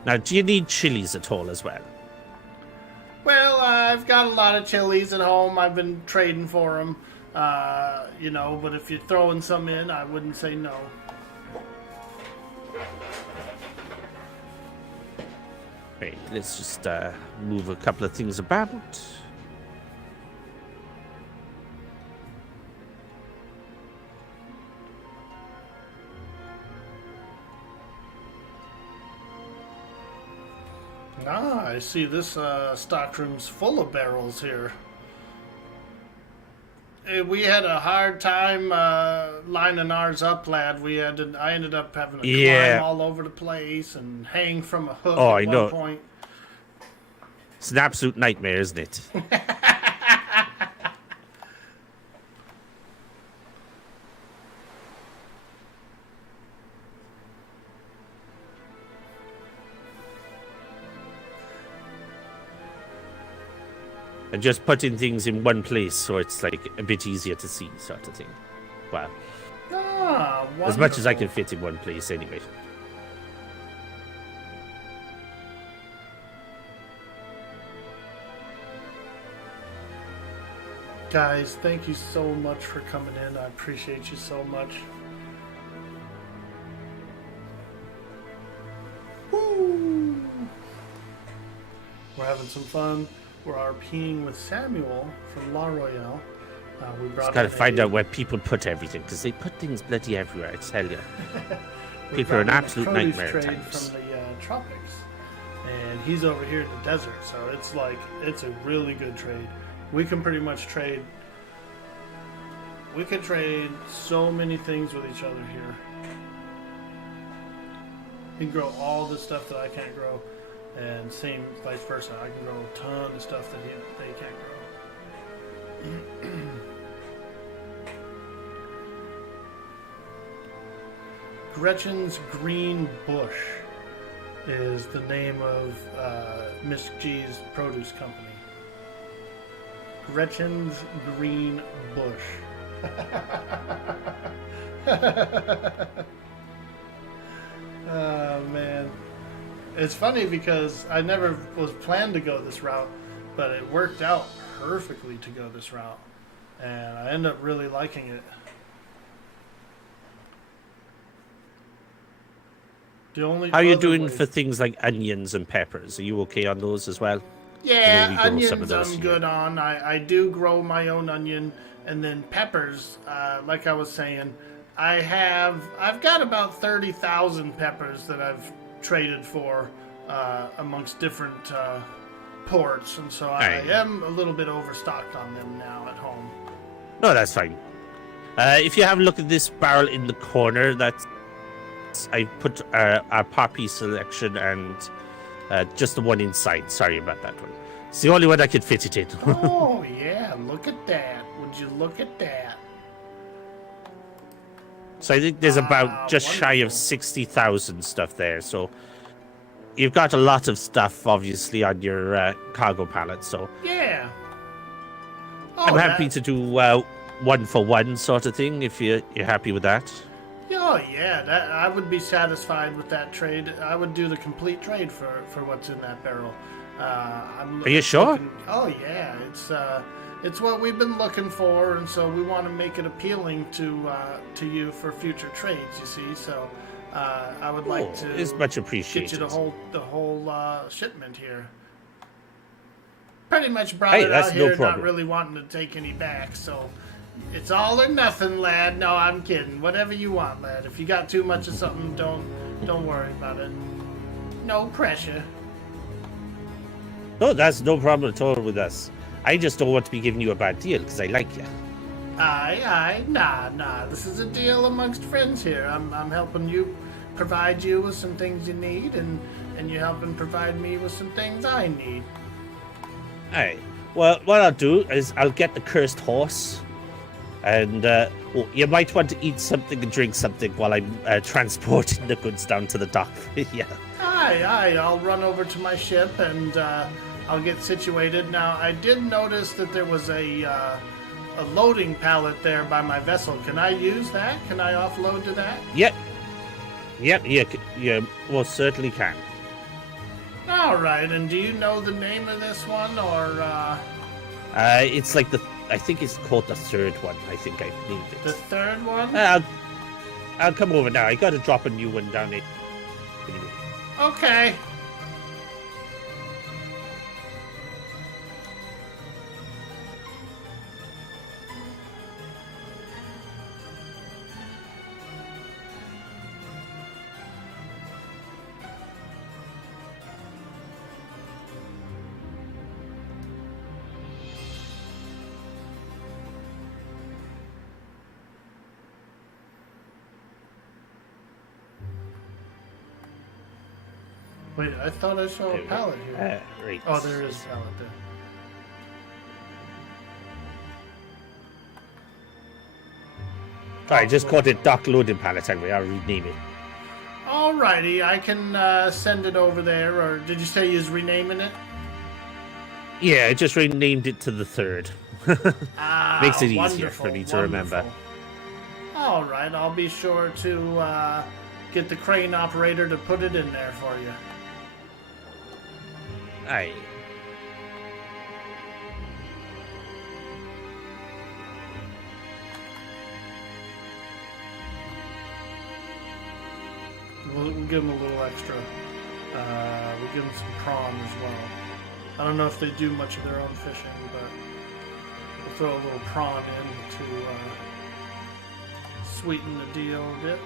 Now, do you need chilies at all as well? Well, I've got a lot of chilies at home. I've been trading for them, you know, but if you're throwing some in, I wouldn't say no. Right, let's just move a couple of things about. Ah, I see this stockroom's full of barrels here. We had a hard time lining ours up, lad. I ended up having to climb all over the place and hang from a hook at one point. It's an absolute nightmare, isn't it? And just putting things in one place so it's like a bit easier to see, sort of thing. Well, as much as I can fit in one place anyway. Guys, thank you so much for coming in. I appreciate you so much. Woo! We're having some fun. We're RPing with Samuel from La Royale. We brought. Just gotta find out where people put everything, because they put things bloody everywhere. I tell you, people are an absolute nightmare at times. From the tropics, and he's over here in the desert, so it's a really good trade. We can pretty much trade. We could trade so many things with each other here. He can grow all the stuff that I can't grow. And same vice versa. I can grow a ton of stuff that they can't grow. Gretchen's Green Bush is the name of Miss G's produce company. Gretchen's green bush. Oh, man. It's funny because I never was planned to go this route, but it worked out perfectly to go this route. And I ended up really liking it. The only How are you other doing way- for things like onions and peppers? Are you okay on those as well? Yeah, we grow some onions of those I'm here. good on. I do grow my own onion, and then peppers. Like I was saying, I've got about 30,000 peppers that I've traded for amongst different ports, and so I Aye. am a little bit overstocked on them now at home. No, that's fine. If you have a look at this barrel in the corner, that's I put our poppy selection and just the one inside. Sorry about that one. It's the only one I could fit it in. Oh yeah, look at that! Would you look at that? So I think there's about just shy of Wonderful. 60,000 stuff there. So you've got a lot of stuff, obviously, on your cargo pallet. So Yeah. Oh, I'm happy to do one for one sort of thing if you're happy with that. Oh yeah, that I would be satisfied with that trade. I would do the complete trade for what's in that barrel. Are you sure? Oh yeah, it's what we've been looking for, and so we want to make it appealing to you for future trades. You see, so I would like to It's much get you appreciated. the whole shipment here. Pretty much brought Hey, it that's out no here, not problem. really wanting to take any back, so it's all or nothing, lad. No, I'm kidding. Whatever you want, lad. If you got too much of something, don't worry about it. No pressure. No, that's no problem at all with us. I just don't want to be giving you a bad deal because I like you. Aye, nah. This is a deal amongst friends here. I'm helping you, provide you with some things you need, and you're helping provide me with some things I need. Alright. Well, what I'll do is I'll get the cursed horse. And you might want to eat something and drink something while I'm transporting the goods down to the dock. Yeah. Aye, I'll run over to my ship and I'll get situated. Now, I did notice that there was a loading pallet there by my vessel. Can I use that? Can I offload to that? Yep. You most certainly can. All right, and do you know the name of this one, or It's like I think it's called the third one. I think I named the it. third one? I'll come over now. I got to drop a new one down there. Anyway. Okay. Wait, I thought I saw There a we go. pallet here. Right. Oh, there is a pallet there. I just called it dock loading pallet anyway. I'll rename it. Alrighty, I can send it over there, or did you say you was renaming it? Yeah, I just renamed it to the third. Ah, Makes it easier wonderful, for me to remember. wonderful. All right, I'll be sure to get the crane operator to put it in there for you. Aye. We'll give them a little extra. We'll give them some prawn as well. I don't know if they do much of their own fishing, but we'll throw a little prawn in to sweeten the deal a bit.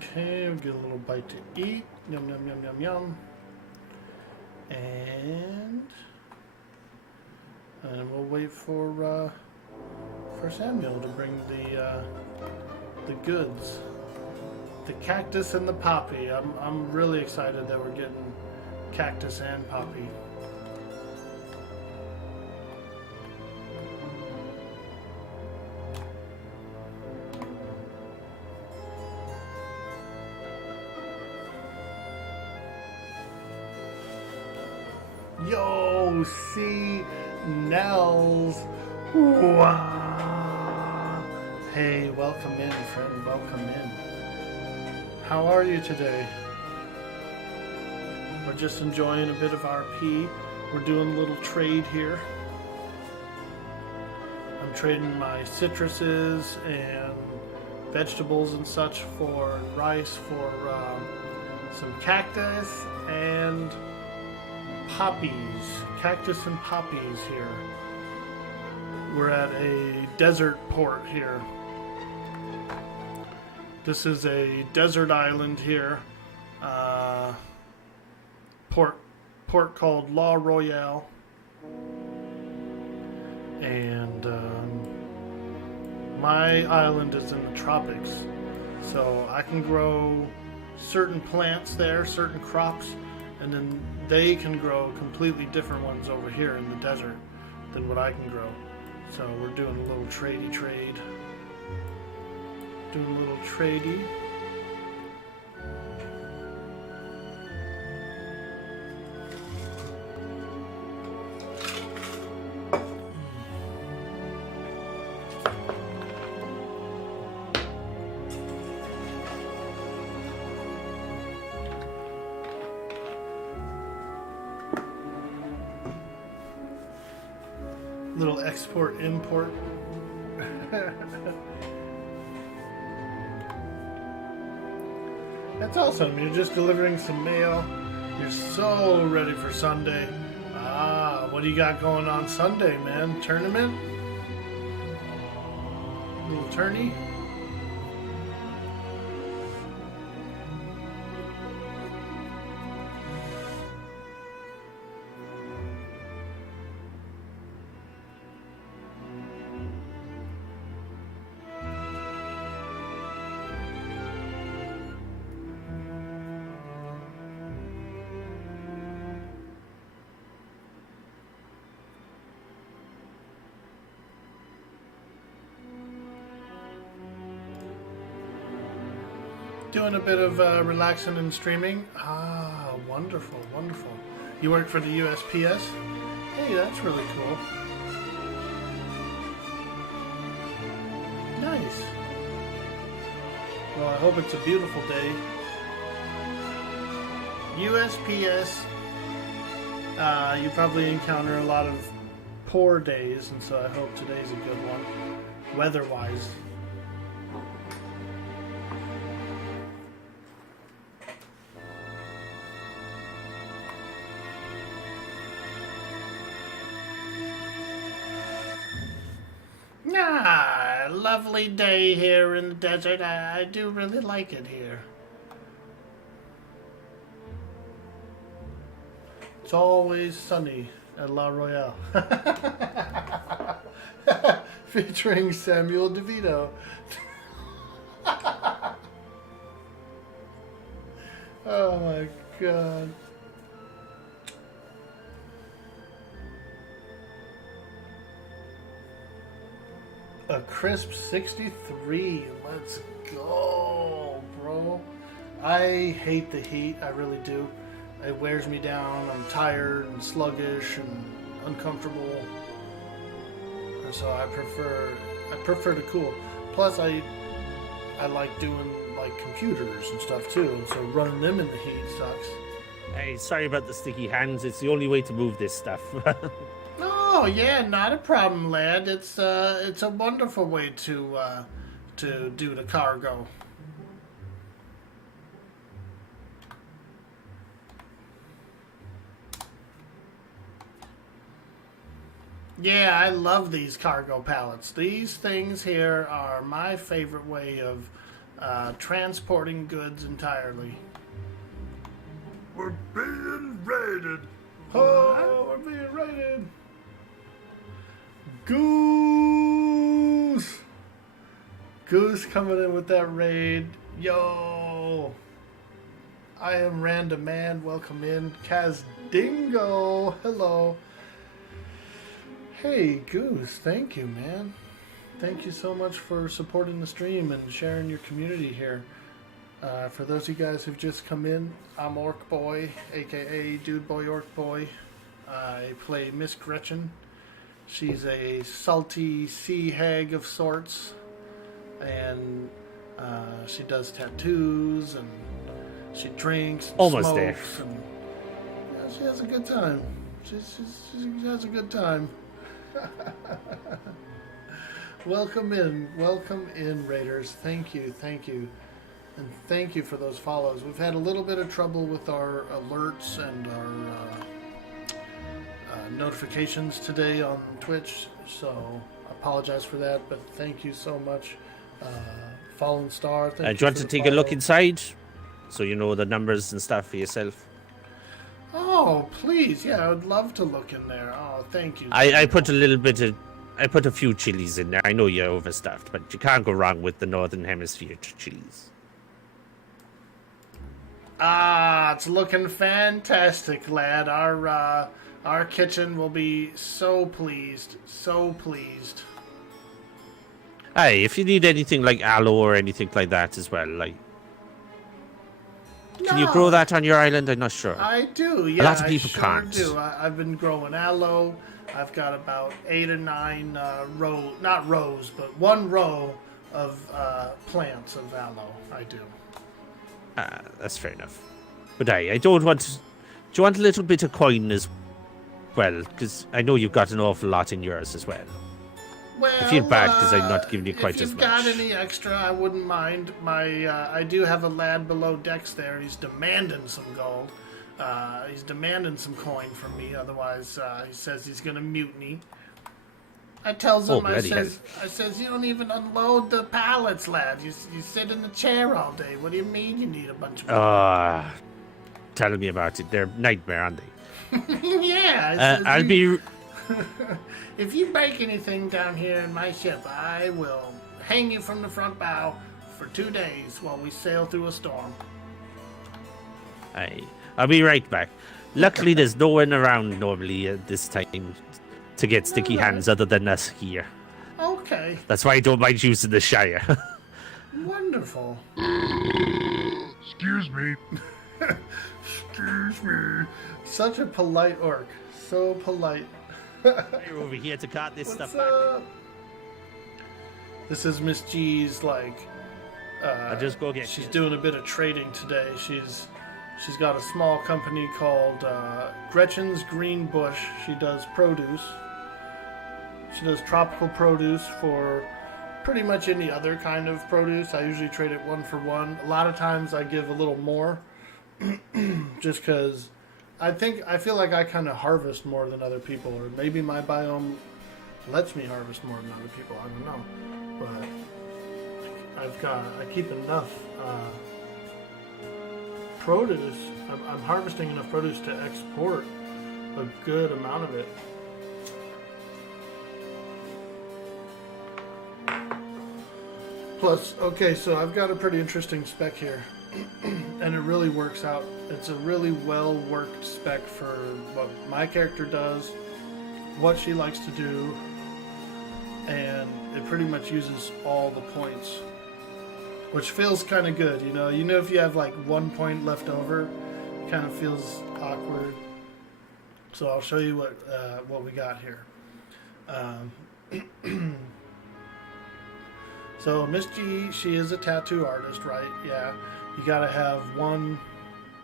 Okay, we'll get a little bite to eat. Yum, yum, yum, yum, yum. And we'll wait for Samuel to bring the goods. The cactus and the poppy. I'm really excited that we're getting cactus and poppy. Yo, see Nels. Wow. Hey, welcome in, friend. Welcome in. How are you today? We're just enjoying a bit of RP. We're doing a little trade here. I'm trading my citruses and vegetables and such for rice, for some cactus and poppies. Cactus and poppies here. We're at a desert port here. This is a desert island here. Port called La Royale. And my island is in the tropics. So I can grow certain plants there, certain crops, and then they can grow completely different ones over here in the desert than what I can grow. So we're doing a little trade. Doing a little tradey. Little export import. That's awesome. You're just delivering some mail. You're so ready for Sunday. What do you got going on Sunday, man? Tournament? Little tourney? Doing a bit of relaxing and streaming. Wonderful, wonderful. You work for the USPS? Hey, that's really cool. Nice. Well, I hope it's a beautiful day. USPS, you probably encounter a lot of poor days, and so I hope today's a good one, weather-wise. Lovely day here in the desert. I do really like it here. It's always sunny at La Royale. Featuring Samuel DeVito. Oh my god. A crisp 63. Let's go, bro. I hate the heat. I really do. It wears me down. I'm tired and sluggish and uncomfortable. And so I prefer to cool. Plus, I like doing like computers and stuff too. And so running them in the heat sucks. Hey, sorry about the sticky hands. It's the only way to move this stuff. Oh yeah, not a problem, lad. It's a wonderful way to do the cargo. Yeah, I love these cargo pallets. These things here are my favorite way of transporting goods entirely. We're being raided. Oh, we're being raided. Goose. Goose coming in with that raid. Yo. I am Random Man. Welcome in. Kaz Dingo. Hello. Hey, Goose. Thank you, man. Thank you so much for supporting the stream and sharing your community here. For those of you guys who've just come in, I'm Orc Boy, aka Dude Boy Orc Boy. I play Miss Gretchen. She's a salty sea hag of sorts, and she does tattoos and she drinks and Almost smokes. there. And, yeah, she has a good time. She has a good time. Welcome in, Raiders. Thank you, and thank you for those follows. We've had a little bit of trouble with our alerts and our notifications today on Twitch, so I apologize for that. But thank you so much, Fallen Star. Do you want to take a look inside, so you know the numbers and stuff for yourself? Oh, please, yeah, I would love to look in there. Oh, thank you. I put a few chilies in there. I know you're overstuffed, but you can't go wrong with the Northern Hemisphere chilies. Ah, it's looking fantastic, lad. Our kitchen will be so pleased. So pleased. Hey, if you need anything like aloe or anything like that as well, like, can you grow that on your island? I'm not sure. I do, yeah. A lot of people can't. Do. I've been growing aloe. I've got about 8 or 9 not rows, but 1 row of plants of aloe. I do. That's fair enough. But I don't want to... Do you want a little bit of coin as well? Because I know you've got an awful lot in yours as well. Well, I feel bad because I'm not giving you quite as much. If you've got any extra, I wouldn't mind. I do have a lad below decks there. He's demanding some gold. He's demanding some coin from me. Otherwise, he says he's going to mutiny. I tells him, I says, you don't even unload the pallets, lad. You sit in the chair all day. What do you mean you need a bunch of... Tell me about it. They're a nightmare, aren't they? Yeah. I'll be... If you break anything down here in my ship, I will hang you from the front bow for 2 days while we sail through a storm. I'll be right back. Luckily, there's no one around normally at this time to get sticky hands other than us here. Okay. That's why I don't mind using the Shire. Wonderful. Excuse me. Excuse me. Such a polite orc. So polite. You're over here to cart this stuff back. This is Miss G's, like... I'll just go get She's doing a bit of trading today. She's got a small company called Gretchen's Green Bush. She does produce. She does tropical produce for pretty much any other kind of produce. I usually trade it 1 for 1. A lot of times I give a little more just because I feel like I kind of harvest more than other people, or maybe my biome lets me harvest more than other people. I don't know, but I keep enough produce. I'm harvesting enough produce to export a good amount of it. Plus, okay, so I've got a pretty interesting spec here, and it really works out. It's a really well-worked spec for what my character does, what she likes to do, and it pretty much uses all the points, which feels kind of good, you know? You know, if you have like 1 point left over, it kind of feels awkward. So I'll show you what we got here. So Miss G, she is a tattoo artist, right? Yeah. You gotta have 1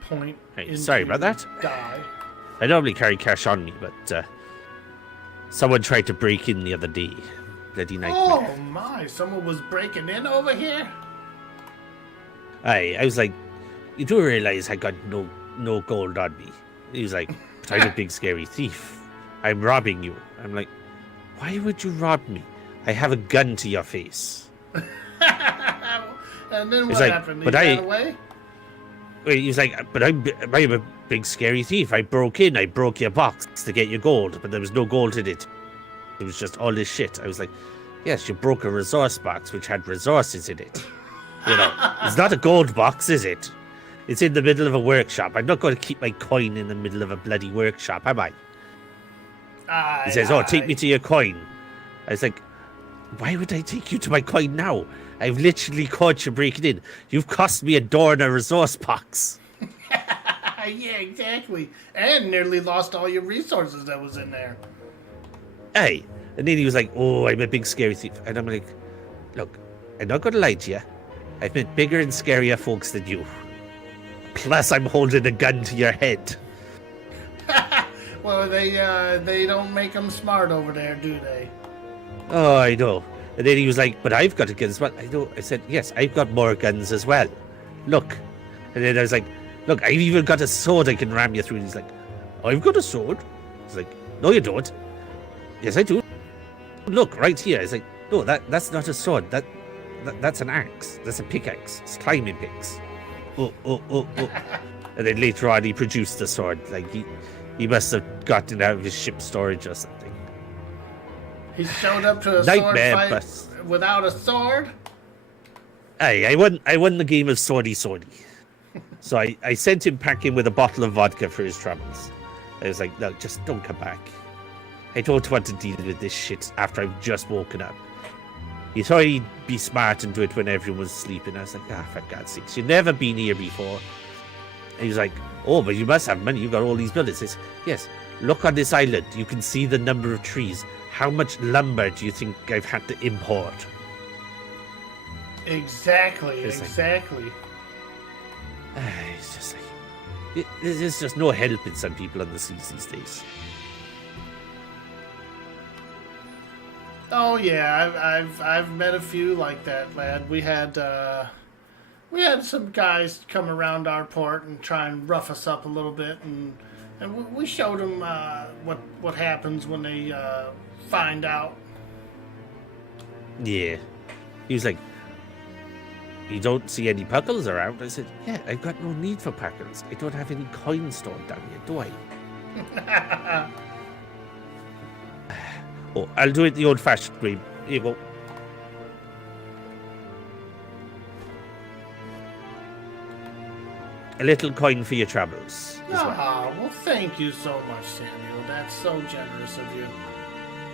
point. Hey, sorry about that. Die. I normally carry cash on me, but someone tried to break in the other day. Bloody nightmare. Oh my! Someone was breaking in over here. I was like, you do realize I got no gold on me? He was like, but I'm a big scary thief. I'm robbing you. I'm like, why would you rob me? I have a gun to your face. And then what like, happened? He but ran away? he was like, but I'm a big scary thief. I broke your box to get your gold, but there was no gold in it. It was just all this shit. I was like, yes, you broke a resource box which had resources in it. You know, it's not a gold box, is it? It's in the middle of a workshop. I'm not going to keep my coin in the middle of a bloody workshop, am I? He says, oh, take me to your coin. I was like, why would I take you to my coin now? I've literally caught you breaking in. You've cost me a door and a resource box. Yeah, exactly. And nearly lost all your resources that was in there. Hey. And then he was like, oh, I'm a big scary thief. And I'm like, look, I'm not going to lie to you. I've met bigger and scarier folks than you. Plus, I'm holding a gun to your head. Well, they don't make them smart over there, do they? Oh, I know. And then he was like, but I've got a gun as well. I know. I said, yes, I've got more guns as well. Look. And then I was like, look, I've even got a sword I can ram you through. And he's like, I've got a sword. I was like, no, you don't. Yes, I do. Look, right here. I was like, no, that's not a sword. That's an axe. That's a pickaxe. It's climbing picks. Oh. And then later on, he produced the sword. Like, he must have gotten it out of his ship storage or something. He showed up to a Nightmare, sword fight without a sword? Hey, I won the game of swordy. So I sent him packing with a bottle of vodka for his troubles. I was like, no, just don't come back. I don't want to deal with this shit after I've just woken up. He thought he'd be smart and do it when everyone was sleeping. I was like, for God's sakes, you've never been here before. And he was like, oh, but you must have money. You've got all these buildings. I said, yes, look on this island. You can see the number of trees. How much lumber do you think I've had to import? Exactly. It's just like, there's just no help in some people on the seas these days. Oh yeah, I've met a few like that, lad. We had some guys come around our port and try and rough us up a little bit, and we showed them what happens when they find out. Yeah, he was like, you don't see any puckles around? I said, yeah, I've got no need for puckles. I don't have any coins stored down here, do I? Oh, I'll do it the old-fashioned way. Here you go. A little coin for your troubles. Well, thank you so much, Samuel. That's so generous of you.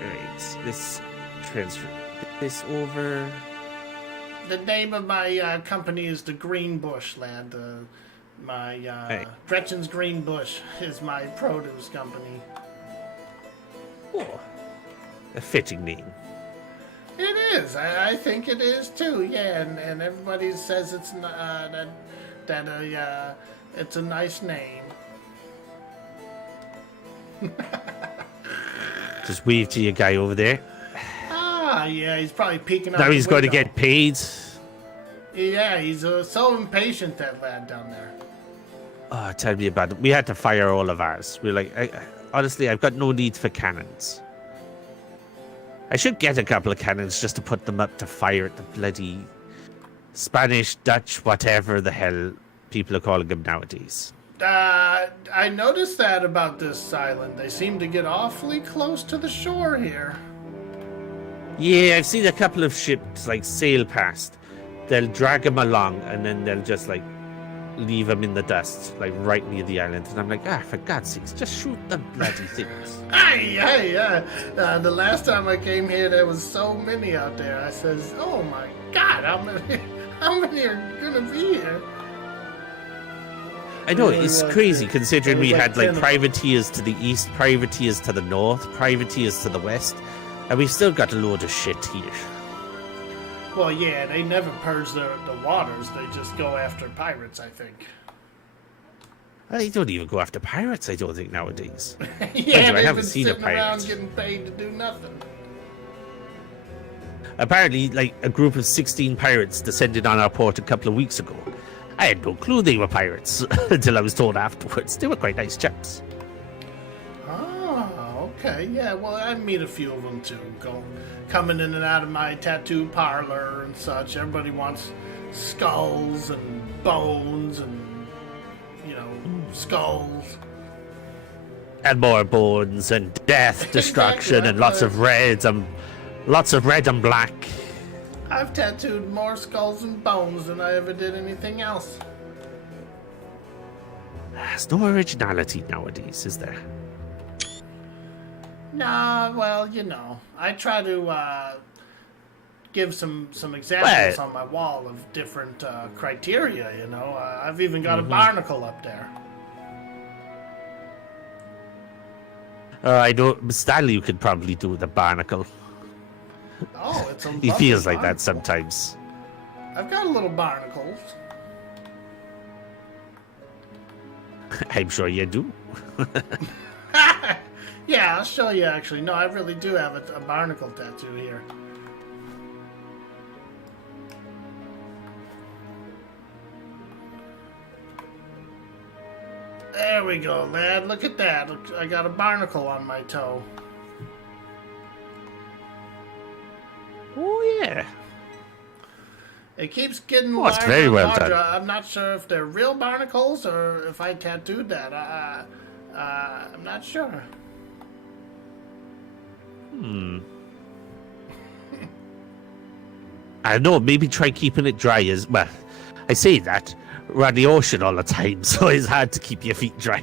Right, let's transfer this over. The name of my company is the Green Bush, lad. Gretchen's Green Bush is my produce company. Oh, a fitting name. It is. I think it is too. Yeah, and everybody says it's it's a nice name. Just wave to your guy over there. Ah, yeah, he's probably peeking out. Now he's the going to window. get paid. Yeah, he's so impatient, that lad down there. Oh, tell me about it. We had to fire all of ours. We're like, honestly, I've got no need for cannons. I should get a couple of cannons just to put them up to fire at the bloody Spanish, Dutch, whatever the hell people are calling them nowadays. I noticed that about this island. They seem to get awfully close to the shore here. Yeah, I've seen a couple of ships like sail past. They'll drag them along and then they'll just like leave them in the dust, like right near the island. And I'm like, for God's sakes, just shoot the bloody things. The last time I came here, there was so many out there. I says, oh my God, how many are gonna be here? I know, Really it's was, crazy yeah. considering It was we like had like 10 of them. privateers to the east, privateers to the north, privateers to the west, and we've still got a load of shit here. Well, yeah, they never purge the waters. They just go after pirates, I think. They don't even go after pirates, I don't think, nowadays. Yeah, I they've haven't been seen a sitting around pirate. getting paid to do nothing. Apparently, like, a group of 16 pirates descended on our port a couple of weeks ago. I had no clue they were pirates until I was told afterwards. They were quite nice chaps. Oh, okay. Yeah, well, I meet a few of them, too. Coming in and out of my tattoo parlor and such. Everybody wants skulls and bones and skulls. And more bones and death, destruction, and lots of red and black. I've tattooed more skulls and bones than I ever did anything else. There's no originality nowadays, is there? Nah, well, you know, I try to give some examples on my wall of different criteria, you know. I've even got a barnacle up there. I don't. Stanley, you could probably do the barnacle. Oh, it's a He lovely feels like that barnacle. sometimes. I've got little barnacles. I'm sure you do. Yeah, I'll show you actually. No, I really do have a barnacle tattoo here. There we go, lad. Look at that. Look, I got a barnacle on my toe. Oh yeah. It keeps getting Oh, it's larger very and well larger. done. I'm not sure if they're real barnacles or if I tattooed that. I'm not sure. I don't know. Maybe try keeping it dry as well. I say that we're on the ocean all the time, so it's hard to keep your feet dry.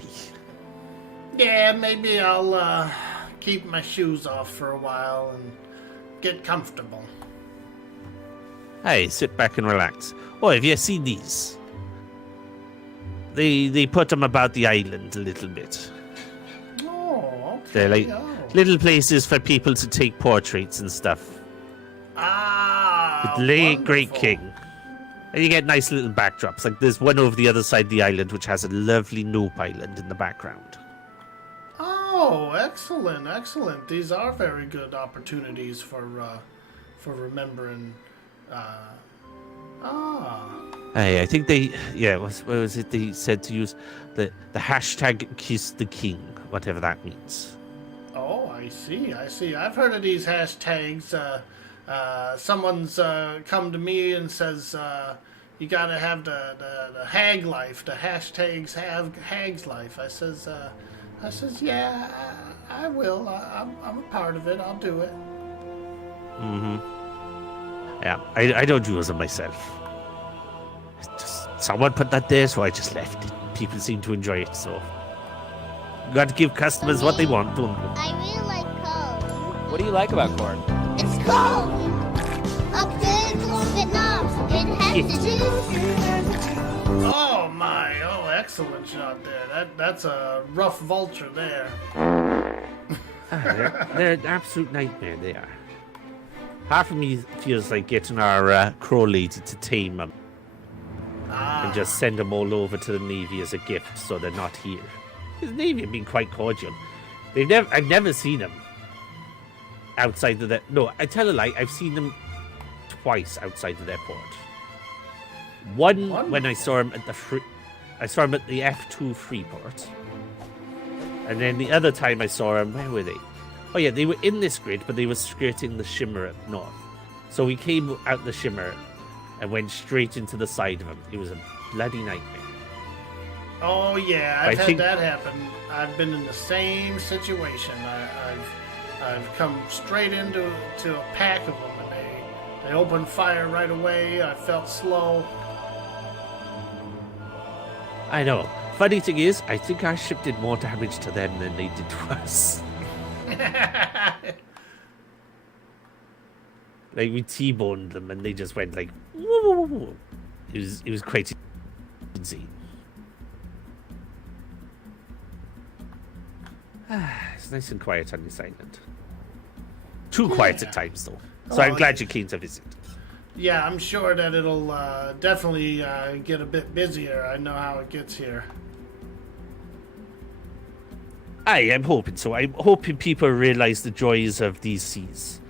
Yeah, maybe I'll keep my shoes off for a while and get comfortable. Hey, sit back and relax. Oh, have you seen these? They put them about the island a little bit. Oh, okay. They're like Oh. little places for people to take portraits and stuff. Ah, With late great wonderful. king. And you get nice little backdrops. Like there's one over the other side of the island which has a lovely Nope Island in the background. Oh, excellent, excellent. These are very good opportunities for remembering. Hey, I think they, what was it they said to use? The hashtag kiss the king, whatever that means. Oh, I see. I've heard of these hashtags. Someone's come to me and says, you gotta have the hag life, the hashtags have hags life. I says, yeah, I will. I'm a part of it. I'll do it. Yeah, I don't do them myself. Someone put that there, so I just left it. People seem to enjoy it, so. Got to give customers what they want, don't you? I really like corn. What do you like about corn? It's cold. Up there in Vietnam, it has the juice. Oh my! Oh, excellent shot there. That's a rough vulture there. They're an absolute nightmare, they are. Half of me feels like getting our crow lady to tame them and just send them all over to the Navy as a gift so they're not here. The Navy have been quite cordial. I've never seen them outside of their... No, I tell a lie, I've seen them twice outside of their port. One when I saw him at the F2 Freeport. And then the other time I saw him, where were they? Oh yeah, they were in this grid, but they were skirting the shimmer up north. So we came out the shimmer and went straight into the side of him. It was a bloody nightmare. Oh yeah, I've I had think- that happen. I've been in the same situation. I've come straight into a pack of them, and they opened fire right away. I felt slow. I know. Funny thing is, I think our ship did more damage to them than they did to us. Like we T-boned them and they just went like, woo, woo, woo, woo. It was quite insane. It's nice and quiet on this island. Too quiet at times though. So I'm Oh, glad you came to visit. Yeah, I'm sure that it'll definitely get a bit busier. I know how it gets here. I am hoping so. I'm hoping people realize the joys of these seas.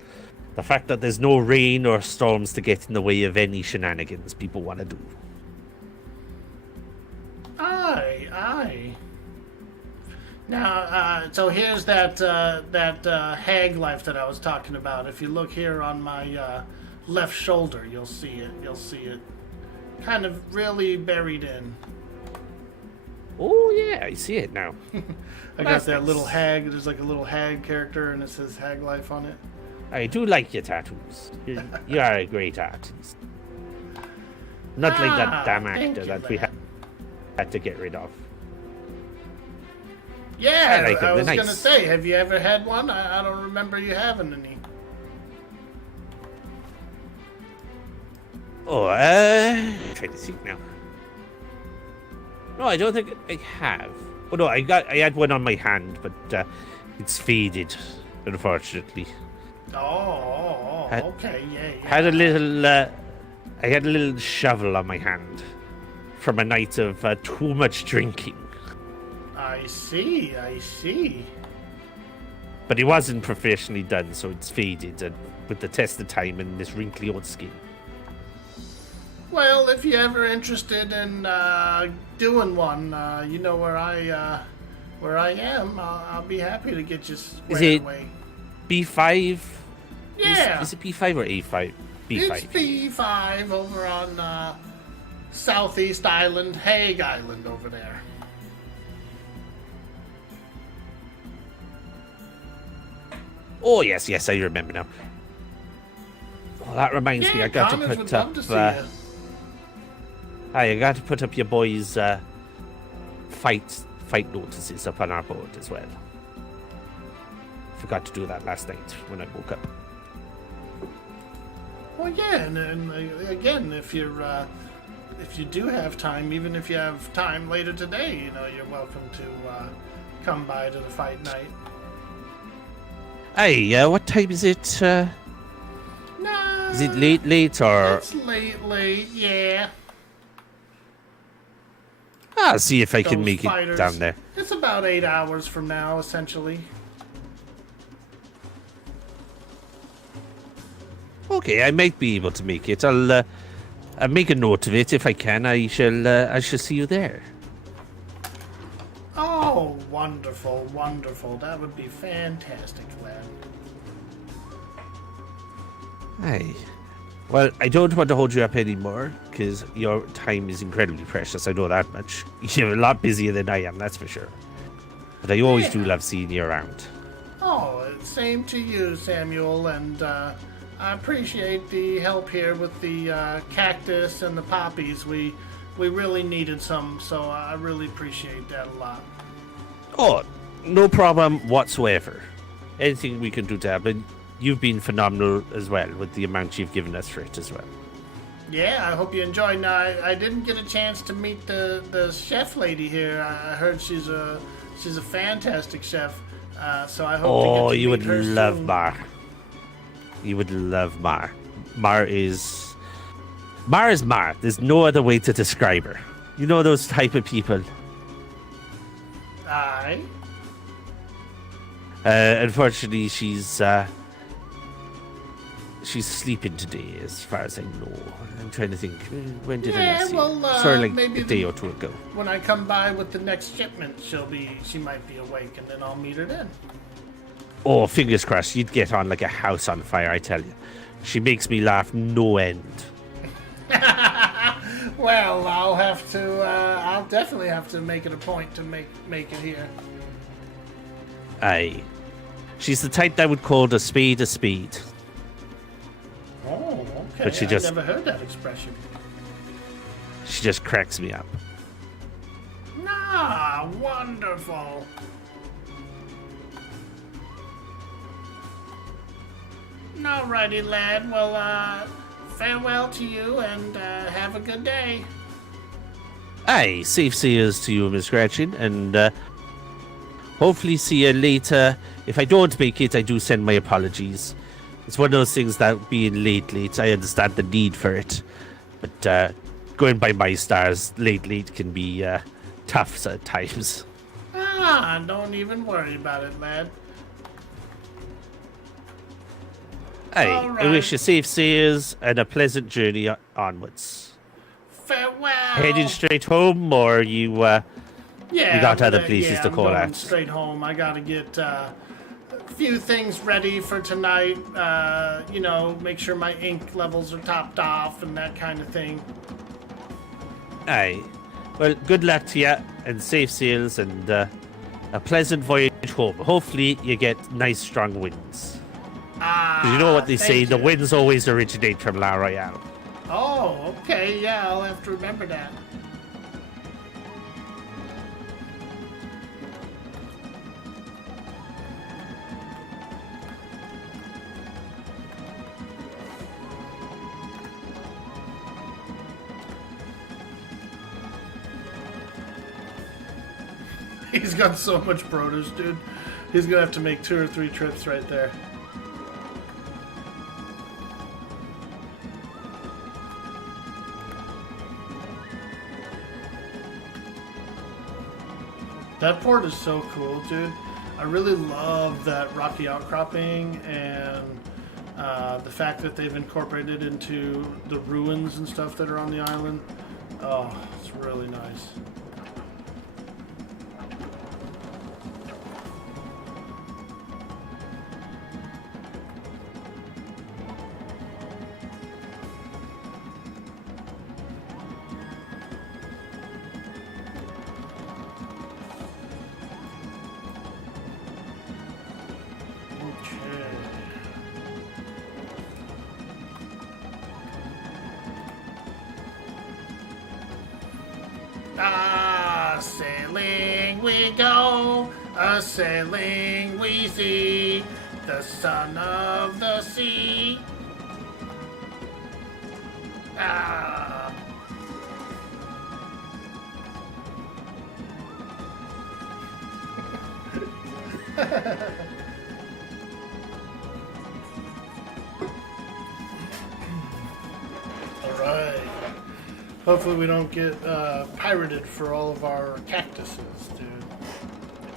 The fact that there's no rain or storms to get in the way of any shenanigans people want to do. Aye. Now, so here's that hag life that I was talking about. If you look here on my left shoulder, you'll see it. Kind of really buried in. Oh, yeah, I see it now. I got That's that nice. little hag. There's like a little hag character, and it says Hag Life on it. I do like your tattoos. You are a great artist. Not like that damn thank actor you, that we lad. had to get rid of. Yeah, I like them, I they're was gonna nice. say, have you ever had one? I don't remember you having any. Oh, trying to think now. No, I don't think I have. Oh no, I had one on my hand, but it's faded, unfortunately. Oh, Had- okay, yeah. Had a little, I had a little shovel on my hand from a night of too much drinking. I see. But it wasn't professionally done, so it's faded and with the test of time and this wrinkly old skin. Well, if you're ever interested in doing one, you know where I am. I'll be happy to get you squared it- away. B5? Yeah, Is it B5 or A5? B5. it's B5 over on Southeast Island, Hague Island over there. Oh, yes, I remember now. Well, that reminds me, I got to Connors put would love up... to see you. I got to put up your boys' fight notices up on our board as well. Forgot to do that last night when I woke up. Well, yeah, and again, if you do have time, even if you have time later today, you know, you're welcome to come by to the fight night. Hey, what time is it? Nah, Is it late or... It's late, yeah. I'll see if I can Those make fighters. it down there. It's about 8 hours from now, essentially. Okay, I might be able to make it. I'll make a note of it if I can. I shall see you there. Oh, wonderful. That would be fantastic, lad. Aye. Well, I don't want to hold you up anymore, because your time is incredibly precious. I know that much. You're a lot busier than I am, that's for sure. But I always do love seeing you around. Oh, same to you, Samuel, and I appreciate the help here with the cactus and the poppies. We really needed some, so I really appreciate that a lot. Oh, no problem whatsoever. Anything we can do to help. And you've been phenomenal as well with the amount you've given us for it as well. Yeah, I hope you enjoyed. Now, I didn't get a chance to meet the chef lady here. I heard she's a fantastic chef. So I hope to Oh, get to you meet would her love soon. Mar. You would love Mar. Mar is Mar. There's no other way to describe her. You know those type of people. Aye. Unfortunately, she's sleeping today, as far as I know. I'm trying to think. When did I Yeah, last see well, her? Sorry, like maybe a day or two ago. When I come by with the next shipment, she might be awake, and then I'll meet her then. Oh, fingers crossed. You'd get on like a house on fire, I tell you. She makes me laugh no end. Well, I'll definitely have to make it a point to make it here. Aye. She's the type that would call a speed a speed. Oh, okay. But she just- I've never heard that expression. She just cracks me up. Ah, wonderful. Alrighty, lad. Well, farewell to you, and have a good day. Aye, safe seers to you, Miss Gretchen, and hopefully see you later. If I don't make it, I do send my apologies. It's one of those things that being late, I understand the need for it. But going by my stars, late can be tough at times. Ah, don't even worry about it, lad. Aye, All I wish right. you safe seers and a pleasant journey onwards. Farewell. Heading straight home, or you Yeah, you got other yeah, places to I'm call going at? straight home. I gotta get a few things ready for tonight. You know, make sure my ink levels are topped off and that kind of thing. Aye. Well, good luck to you, and safe sails, and a pleasant voyage home. Hopefully, you get nice, strong winds. 'Cause you know what they say, thank the you. winds always originate from La Royale. Oh, okay, yeah, I'll have to remember that. He's got so much produce, dude. He's gonna have to make 2 or 3 trips right there. That port is so cool, dude. I really love that rocky outcropping and the fact that they've incorporated into the ruins and stuff that are on the island. Oh, it's really nice. Sailing we go, a sailing we see, the son of the sea. Ah. All right. Hopefully we don't get pirated for all of our cactuses, dude.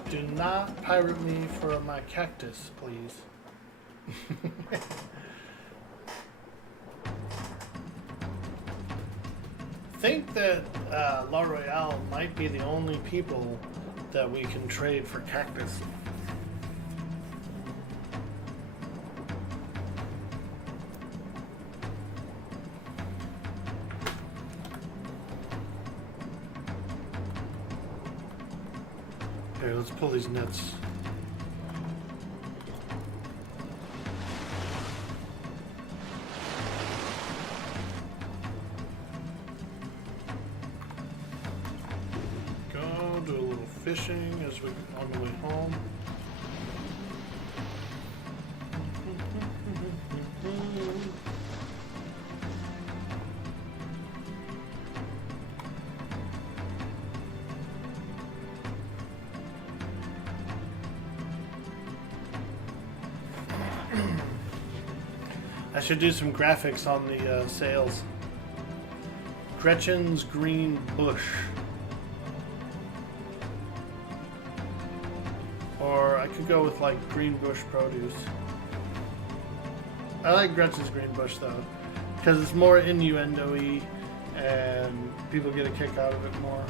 Do not pirate me for my cactus, please. I think that La Royale might be the only people that we can trade for cactus. Here, let's pull these nets. Go do a little fishing as we on the way home. I should do some graphics on the sails. Gretchen's green bush. Or I could go with like green bush produce. I like Gretchen's green bush though, because it's more innuendo-y and people get a kick out of it more.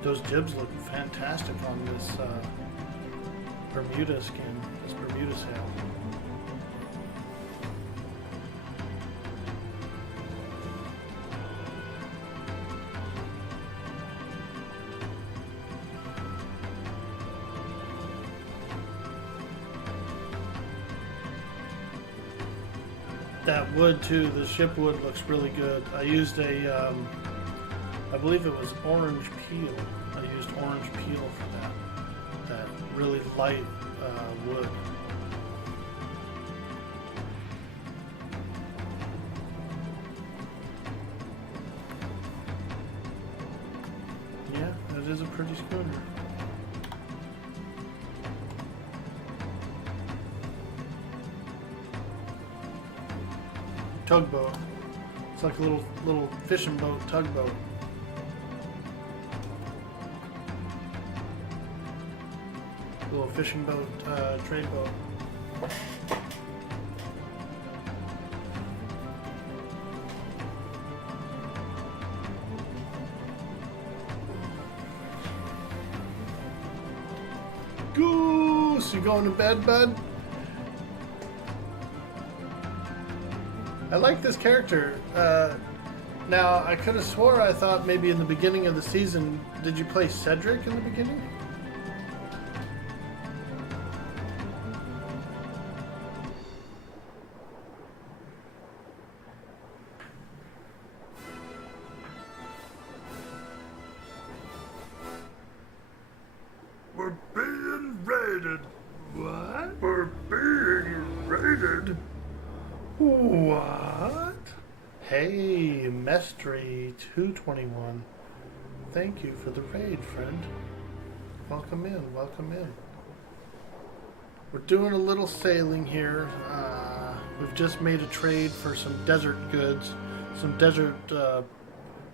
Those jibs look fantastic on this Bermuda skin, this Bermuda sail. That wood too, the ship wood looks really good. I used a, I believe it was orange peel. I used orange peel for that really light wood. Yeah, that is a pretty schooner. Tugboat. It's like a little fishing boat, tugboat. Little fishing boat, trade boat. Moose, you going to bed, bud? I like this character. Now, I could have swore I thought maybe in the beginning of the season, did you play Cedric in the beginning? We're being raided. What? We're being raided. What? Hey, Mestry 221. Thank you for the raid, friend. Welcome in, welcome in. We're doing a little sailing here. We've just made a trade for some desert goods, some desert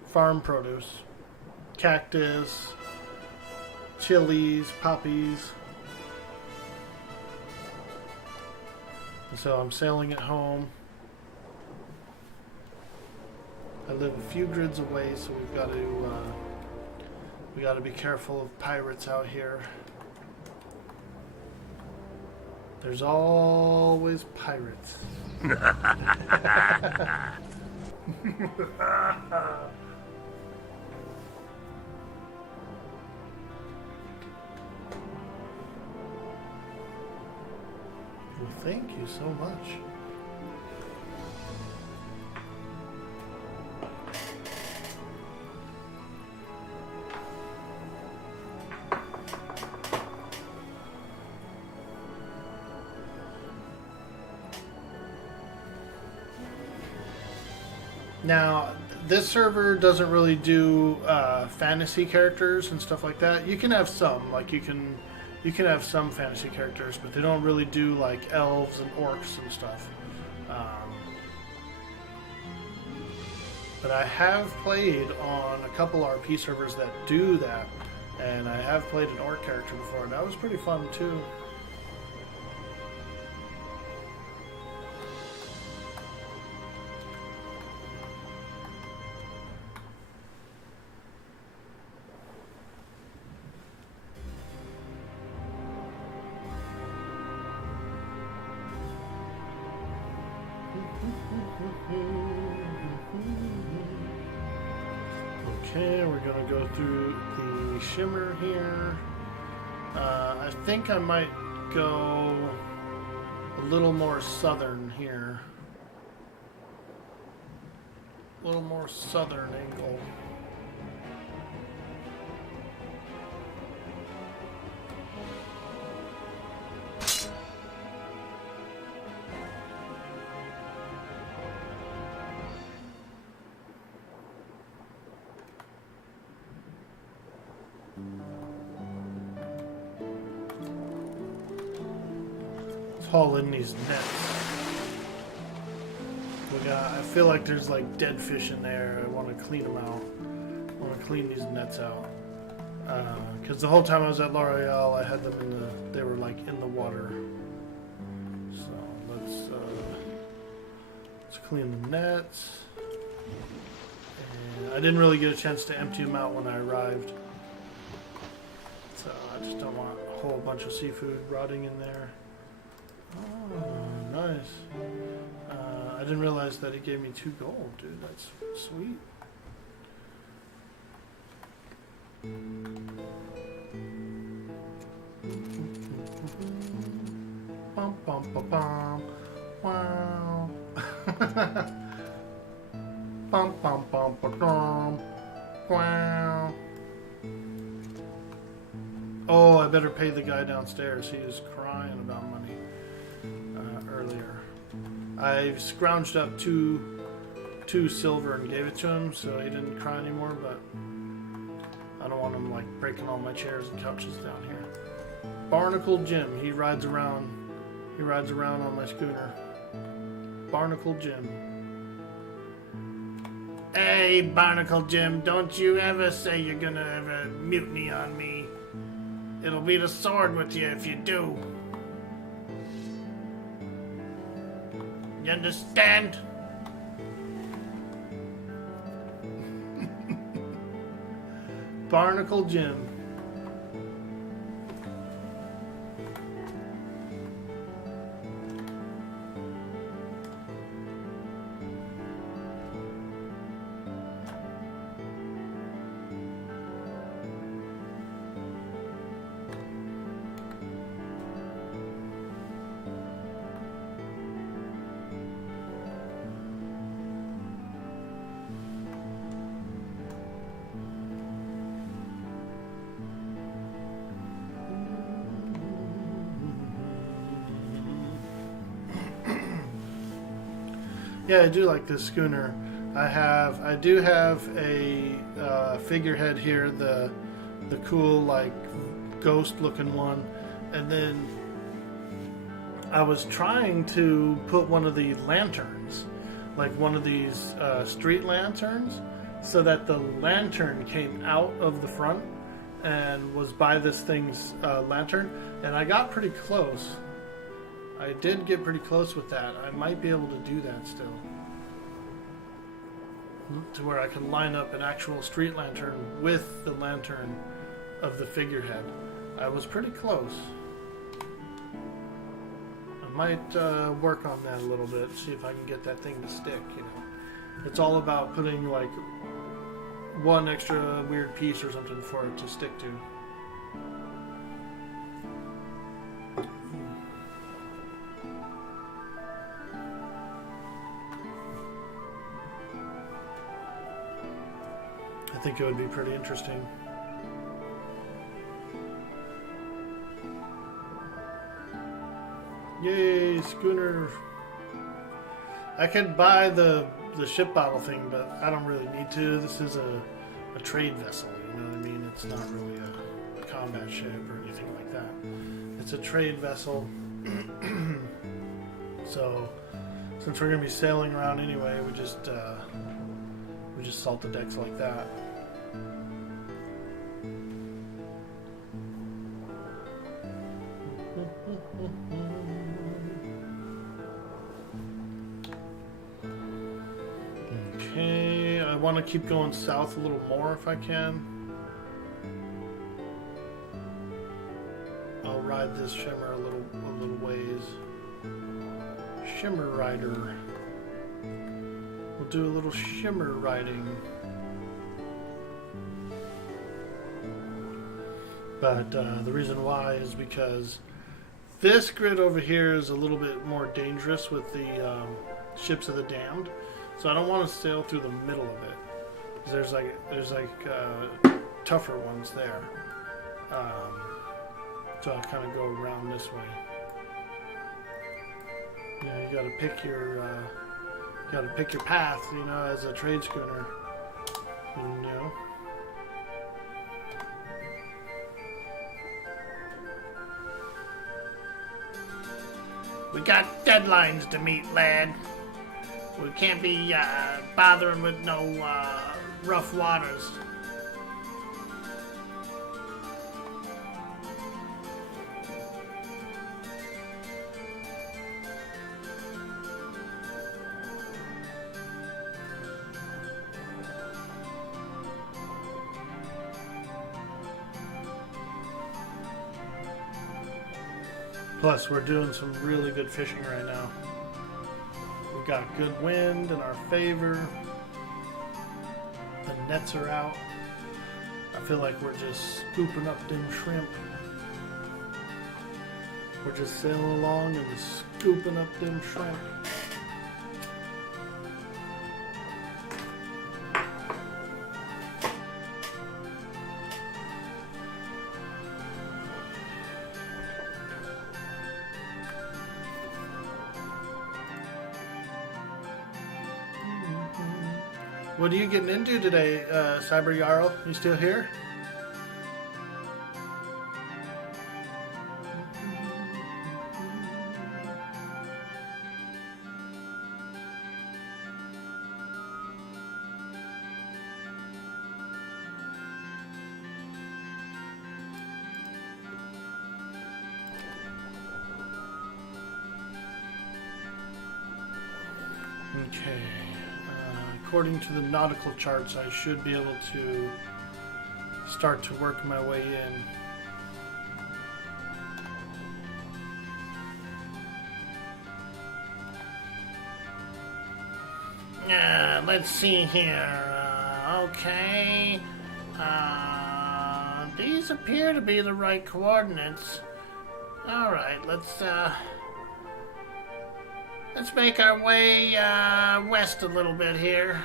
farm produce, cactus, chilies, poppies. And so I'm sailing it home. I live a few grids away, so we got to be careful of pirates out here. There's always pirates. Well, thank you so much. Now, this server doesn't really do fantasy characters and stuff like that. You can have some, like you can have some fantasy characters, but they don't really do like elves and orcs and stuff. But I have played on a couple RP servers that do that, and I have played an orc character before. That was pretty fun too. Okay, we're gonna go through the shimmer here. I think I might go a little more southern here. A little more southern angle. Haul in these nets. I feel like there's like dead fish in there. I want to clean them out. I want to clean these nets out. Because the whole time I was at L'Oreal, I had them they were like in the water. So let's clean the nets. And I didn't really get a chance to empty them out when I arrived. So I just don't want a whole bunch of seafood rotting in there. Oh, nice. I didn't realize that he gave me 2 gold, dude. That's sweet. Bum, bum, bum, bum. Wow. Bum, bum, bum, bum, bum. Wow. Oh, I better pay the guy downstairs. He is crying about money. Earlier, I scrounged up two silver and gave it to him, so he didn't cry anymore. But I don't want him like breaking all my chairs and couches down here. Barnacle Jim, he rides around on my schooner. Barnacle Jim. Hey, Barnacle Jim, don't you ever say you're gonna ever mutiny on me. It'll be the sword with you if you do. You understand? Barnacle Jim. Yeah, I do like this schooner. I do have a figurehead here, the cool like ghost looking one, and then I was trying to put one of the lanterns, like one of these street lanterns, so that the lantern came out of the front and was by this thing's lantern, and I got pretty close. I did get pretty close with that. I might be able to do that still. To where I can line up an actual street lantern with the lantern of the figurehead. I was pretty close. I might work on that a little bit, see if I can get that thing to stick, you know. It's all about putting like one extra weird piece or something for it to stick to. I think it would be pretty interesting. Yay, schooner. I could buy the ship bottle thing, but I don't really need to. This is a trade vessel, you know what I mean? It's not really a combat ship or anything like that. It's a trade vessel. So, since we're going to be sailing around anyway, we just salt the decks like that. Okay, I want to keep going south a little more if I can. I'll ride this shimmer a little ways. Shimmer rider. We'll do a little shimmer riding. But the reason why is because this grid over here is a little bit more dangerous with the ships of the damned. So I don't want to sail through the middle of it. There's like tougher ones there. So I'll kind of go around this way. You know, you got to pick your path. You know, as a trade schooner. You know. We got deadlines to meet, lad. We can't be bothering with no rough waters. Plus, we're doing some really good fishing right now. We've got good wind in our favor. The nets are out. I feel like we're just scooping up them shrimp. We're just sailing along and scooping up them shrimp. What are you getting into today, Cyber Jarl? You still here? Okay. According to the nautical charts, I should be able to start to work my way in. Let's see here. Okay. These appear to be the right coordinates. Alright, let's make our way west a little bit here.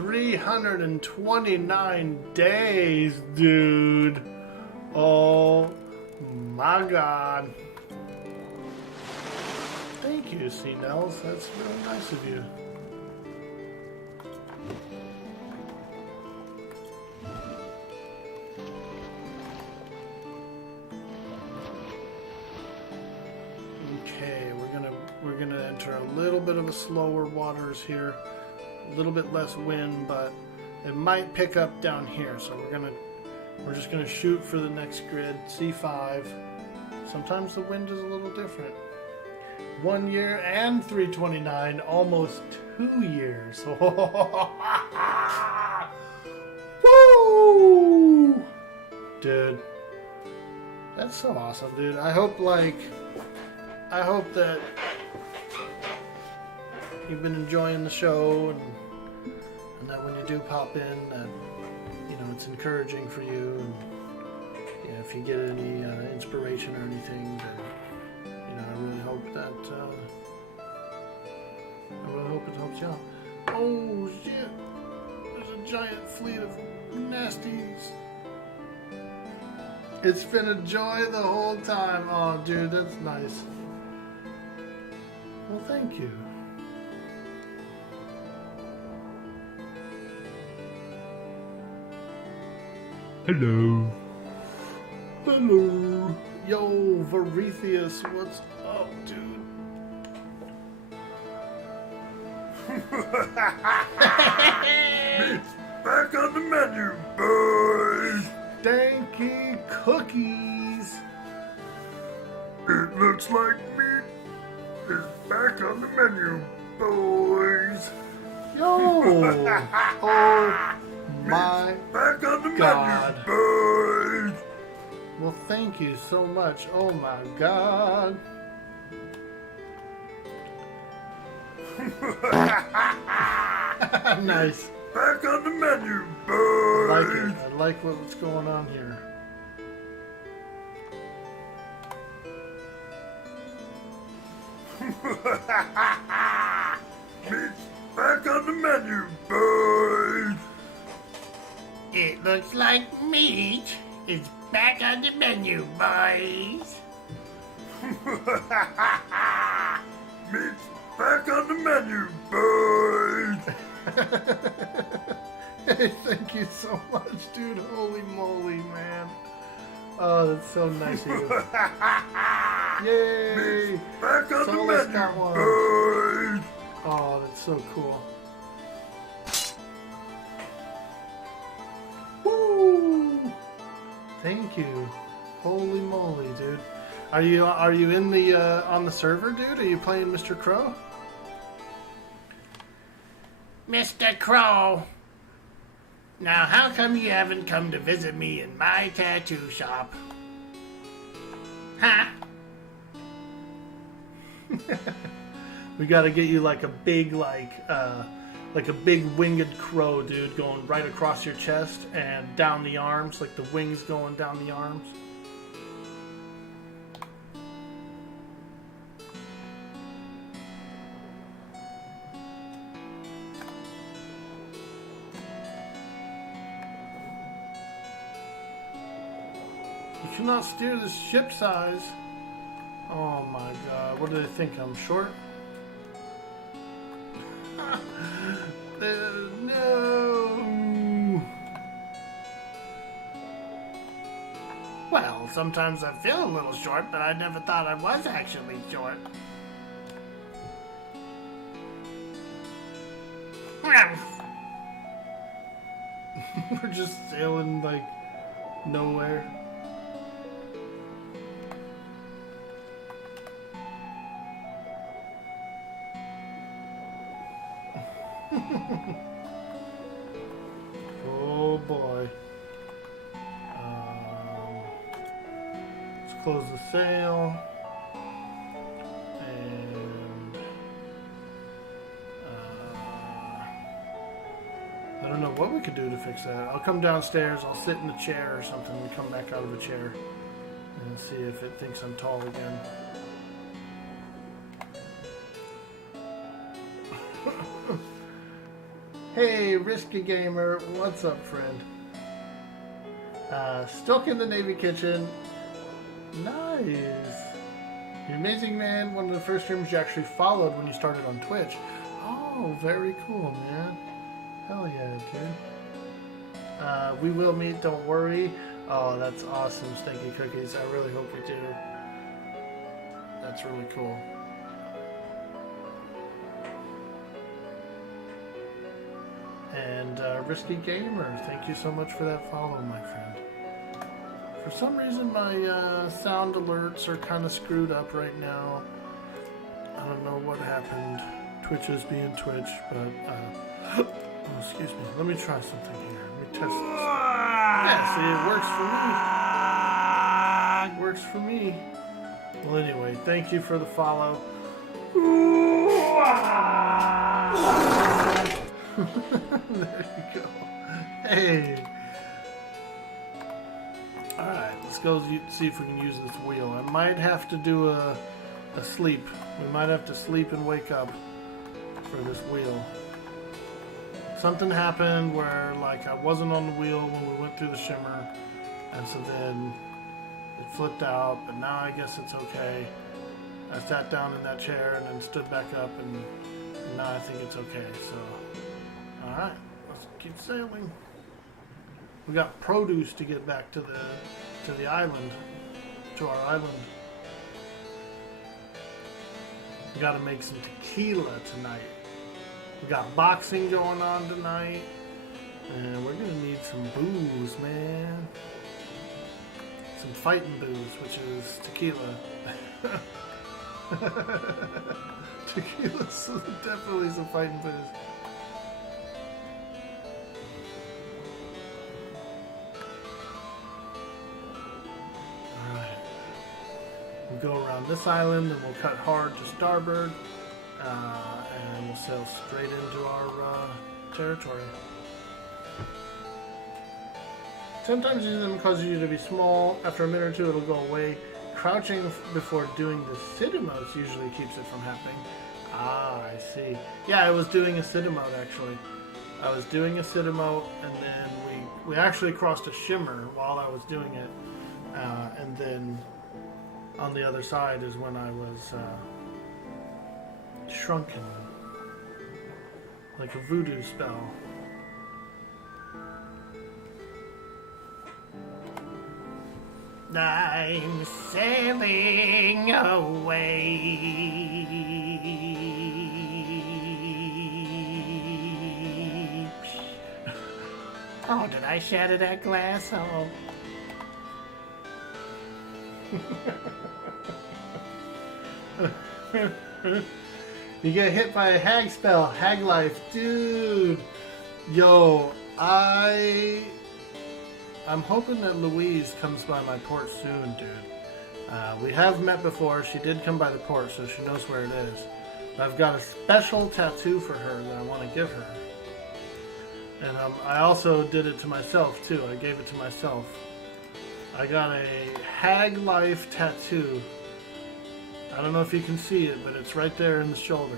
329 days, dude. Oh my god. Thank you, C. Nels. That's really nice of you. Okay, we're gonna enter a little bit of a slower waters here. A little bit less wind, but it might pick up down here. So we're just gonna shoot for the next grid, C5. Sometimes the wind is a little different. 1 year and 329, almost 2 years. Woo! Dude, that's so awesome, dude. I hope that you've been enjoying the show, and that when you do pop in, that it's encouraging for you, and if you get any inspiration or anything, then I really hope it helps you out. Oh shit! There's a giant fleet of nasties. It's been a joy the whole time. Oh, dude, that's nice. Well, thank you. Hello. Hello. Yo, Varethius, what's up, dude? Meat's back on the menu, boys. Stanky cookies. It looks like meat is back on the menu, boys. Yo. Oh my Back on the God. menu, boys. Well, thank you so much. Oh my God. Nice. Back on the menu, I boys. like it. I like what's going on here. Meat's back on the menu, boys. It looks like meat is back on the menu, boys. Meat's back on the menu, boys. Hey, thank you so much, dude. Holy moly, man. Oh, that's so nice of you. Yay! Back on the Solace menu, got one. boys. Oh, that's so cool. Woo! Thank you. Holy moly, dude. Are you in the on the server, dude? Are you playing Mr. Crow? Mr. Crow, now how come you haven't come to visit me in my tattoo shop? Huh? We gotta get you like a big like a big winged crow, dude, going right across your chest and down the arms, like the wings going down the arms. You cannot steer this ship size. Oh my god, what do they think? I'm short? No. Well, sometimes I feel a little short, but I never thought I was actually short. We're just sailing like nowhere. Oh boy. Let's close the sail. And I don't know what we could do to fix that. I'll come downstairs, I'll sit in a chair or something and come back out of a chair and see if it thinks I'm tall again. Hey, Risky Gamer, what's up, friend? Stuck in the Navy Kitchen. Nice. The Amazing Man, one of the first streamers you actually followed when you started on Twitch. Oh, very cool, man. Hell yeah, dude. We will meet, don't worry. Oh, that's awesome, Stinky Cookies. I really hope we do. That's really cool. And Risky Gamer, thank you so much for that follow, my friend. For some reason, my sound alerts are kind of screwed up right now. I don't know what happened. Twitch is being Twitch, but oh, excuse me. Let me try something here. Let me test this. Yeah, see, it works for me. It works for me. Well, anyway, thank you for the follow. There you go. Hey. Alright, let's go see if we can use this wheel. I might have to do a sleep. We might have to sleep and wake up for this wheel. Something happened where, like, I wasn't on the wheel when we went through the shimmer, and so then it flipped out, but now I guess it's okay. I sat down in that chair and then stood back up, and now I think it's okay, so... Alright, let's keep sailing. We got produce to get back to the island, to our island. We gotta make some tequila tonight. We got boxing going on tonight, and we're gonna need some booze, man. Some fighting booze, which is tequila. Tequila's definitely some fighting booze. Go around this island and we'll cut hard to starboard and we'll sail straight into our territory. Sometimes these them cause you to be small. After a minute or two it'll go away. Crouching before doing the sit emotes usually keeps it from happening. Ah, I see. Yeah, I was doing a sit emote actually. I was doing a sit emote and then we actually crossed a shimmer while I was doing it. And then on the other side is when I was shrunken, like a voodoo spell. I'm sailing away. Oh, did I shatter that glass? Oh. You get hit by a hag spell, hag life, dude. Yo, I'm hoping that Louise comes by my port soon, dude. We have met before. She did come by the port, so she knows where it is. But I've got a special tattoo for her that I want to give her. And I also did it to myself too. I gave it to myself. I got a hag life tattoo. I don't know if you can see it, but it's right there in the shoulder.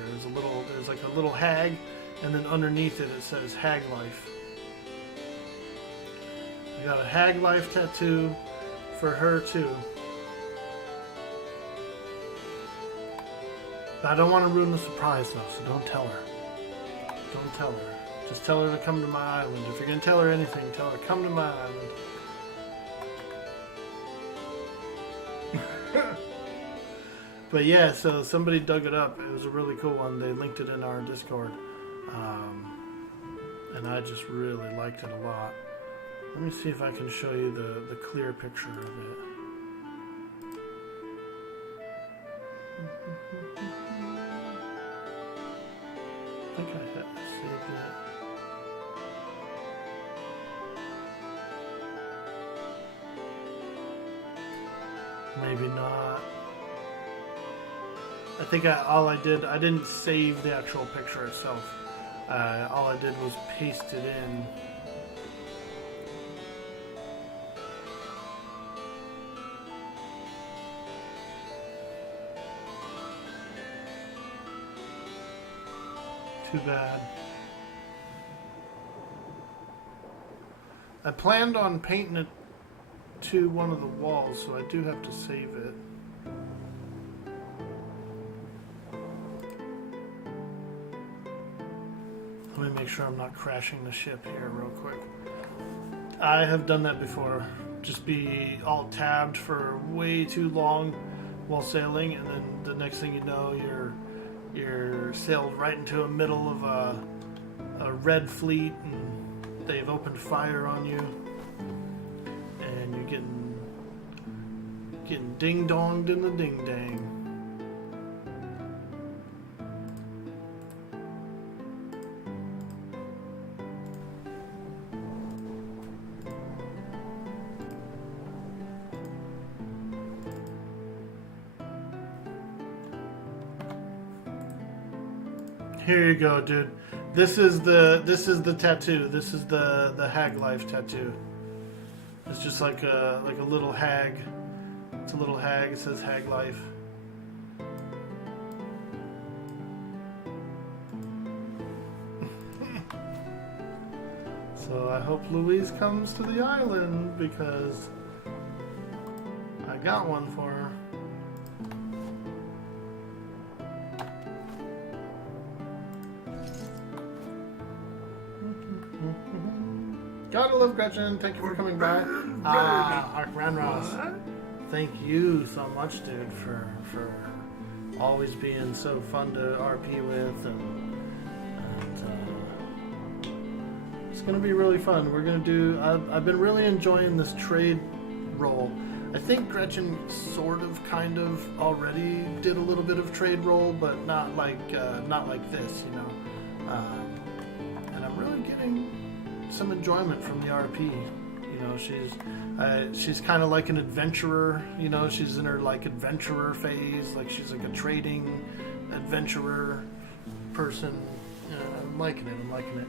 There's like a little hag, and then underneath it it says hag life. I got a hag life tattoo for her too. But I don't want to ruin the surprise though, so don't tell her. Don't tell her. Just tell her to come to my island. If you're gonna tell her anything, tell her come to my island. But yeah, so somebody dug it up. It was a really cool one. They linked it in our Discord. And I just really liked it a lot. Let me see if I can show you the clear picture of it. I think I had saved it. Maybe not. I think all I did, I didn't save the actual picture itself. All I did was paste it in. Too bad. I planned on painting it to one of the walls, so I do have to save it. Let me make sure I'm not crashing the ship here real quick. I have done that before. Just be all tabbed for way too long while sailing, and then the next thing you know, you're sailed right into the middle of a red fleet, and they've opened fire on you, and you're getting ding-donged in the ding-dang. Here you go, dude. This is the tattoo. This is the hag life tattoo. It's just like a little hag. It's a little hag. It says hag life. So I hope Louise comes to the island because I got one for her. Gotta love Gretchen. Thank you for coming by. Ark Ranros. Thank you so much, dude, for always being so fun to RP with, and it's gonna be really fun. We're gonna do. I've been really enjoying this trade role. I think Gretchen sort of, kind of already did a little bit of trade role, but not like this, you know. And I'm really getting some enjoyment from the RP. You know, she's kind of like an adventurer. You know, she's in her like adventurer phase. Like she's like a trading adventurer person. I'm liking it. I'm liking it.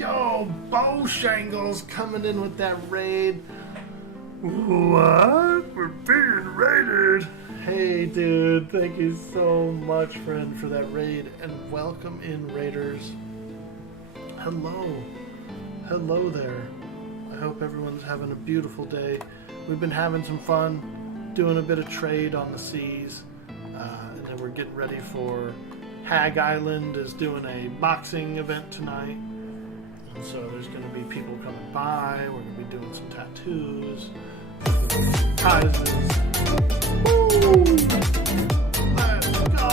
Yo, Bowshangles coming in with that raid. What? We're being raided. Hey, dude. Thank you so much, friend, for that raid, and welcome in, raiders. Hello. Hello there. I hope everyone's having a beautiful day. We've been having some fun, doing a bit of trade on the seas, and then we're getting ready for Hag Island is doing a boxing event tonight, and so there's going to be people coming by. We're going to be doing some tattoos, prizes. Woo! Let's go!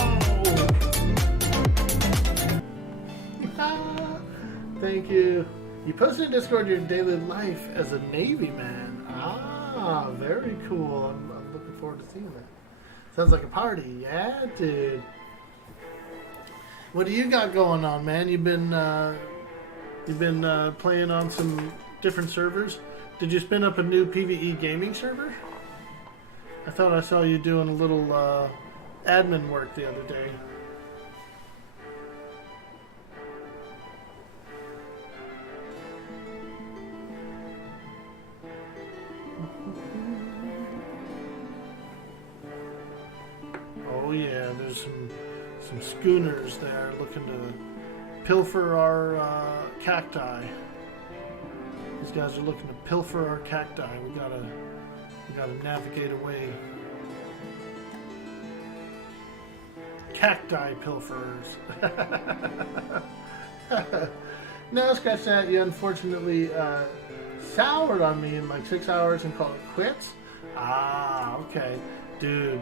Thank you. You posted in Discord your daily life as a Navy man. Ah, very cool. I'm looking forward to seeing that. Sounds like a party. Yeah, dude. What do you got going on, man? You've been playing on some different servers. Did you spin up a new PvE gaming server? I thought I saw you doing a little admin work the other day. Oh yeah, there's some schooners there looking to pilfer our cacti. These guys are looking to pilfer our cacti. We gotta navigate away. Cacti pilferers. No, scratch that. You unfortunately soured on me in like 6 hours and called it quits. Ah, okay, dude.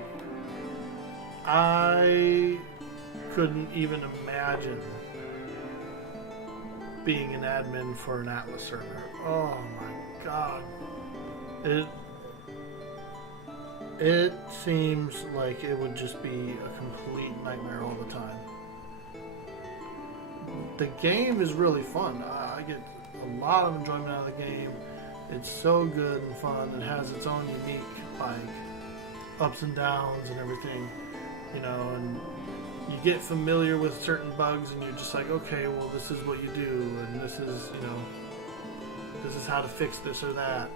I couldn't even imagine being an admin for an Atlas server. Oh my god. It seems like it would just be a complete nightmare all the time. The game is really fun. I get a lot of enjoyment out of the game. It's so good and fun. It has its own unique like ups and downs and everything. You know, and you get familiar with certain bugs and you're just like, okay, well, this is what you do, and this is, you know, this is how to fix this or that.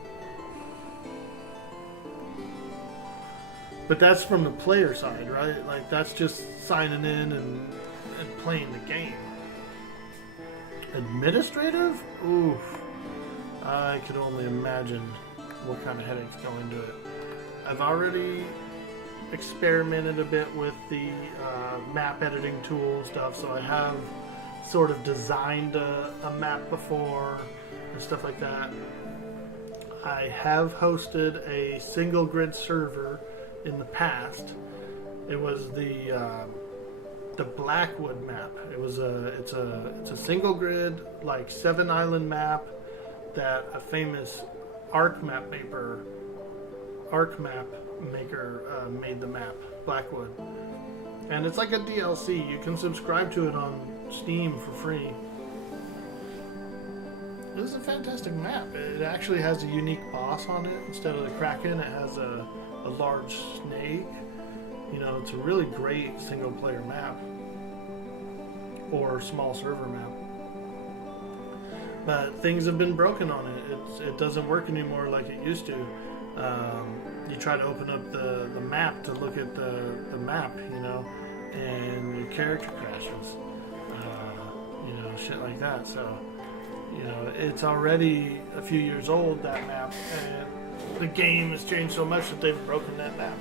But that's from the player side, right? Like, that's just signing in and playing the game. Administrative? Oof. I could only imagine what kind of headaches go into it. I've already experimented a bit with the map editing tool stuff, so I have sort of designed a map before and stuff like that. I have hosted a single grid server in the past. It was the Blackwood map. It's a single grid, like 7-island map that a famous arc map maker made the map, Blackwood. And it's like a DLC. You can subscribe to it on Steam for free. It was a fantastic map. It actually has a unique boss on it. Instead of the Kraken, it has a large snake. You know, it's a really great single player map. Or small server map. But things have been broken on it. It doesn't work anymore like it used to. You try to open up the map to look at the map, you know, and your character crashes. You know, shit like that. So, you know, it's already a few years old, that map, and the game has changed so much that they've broken that map.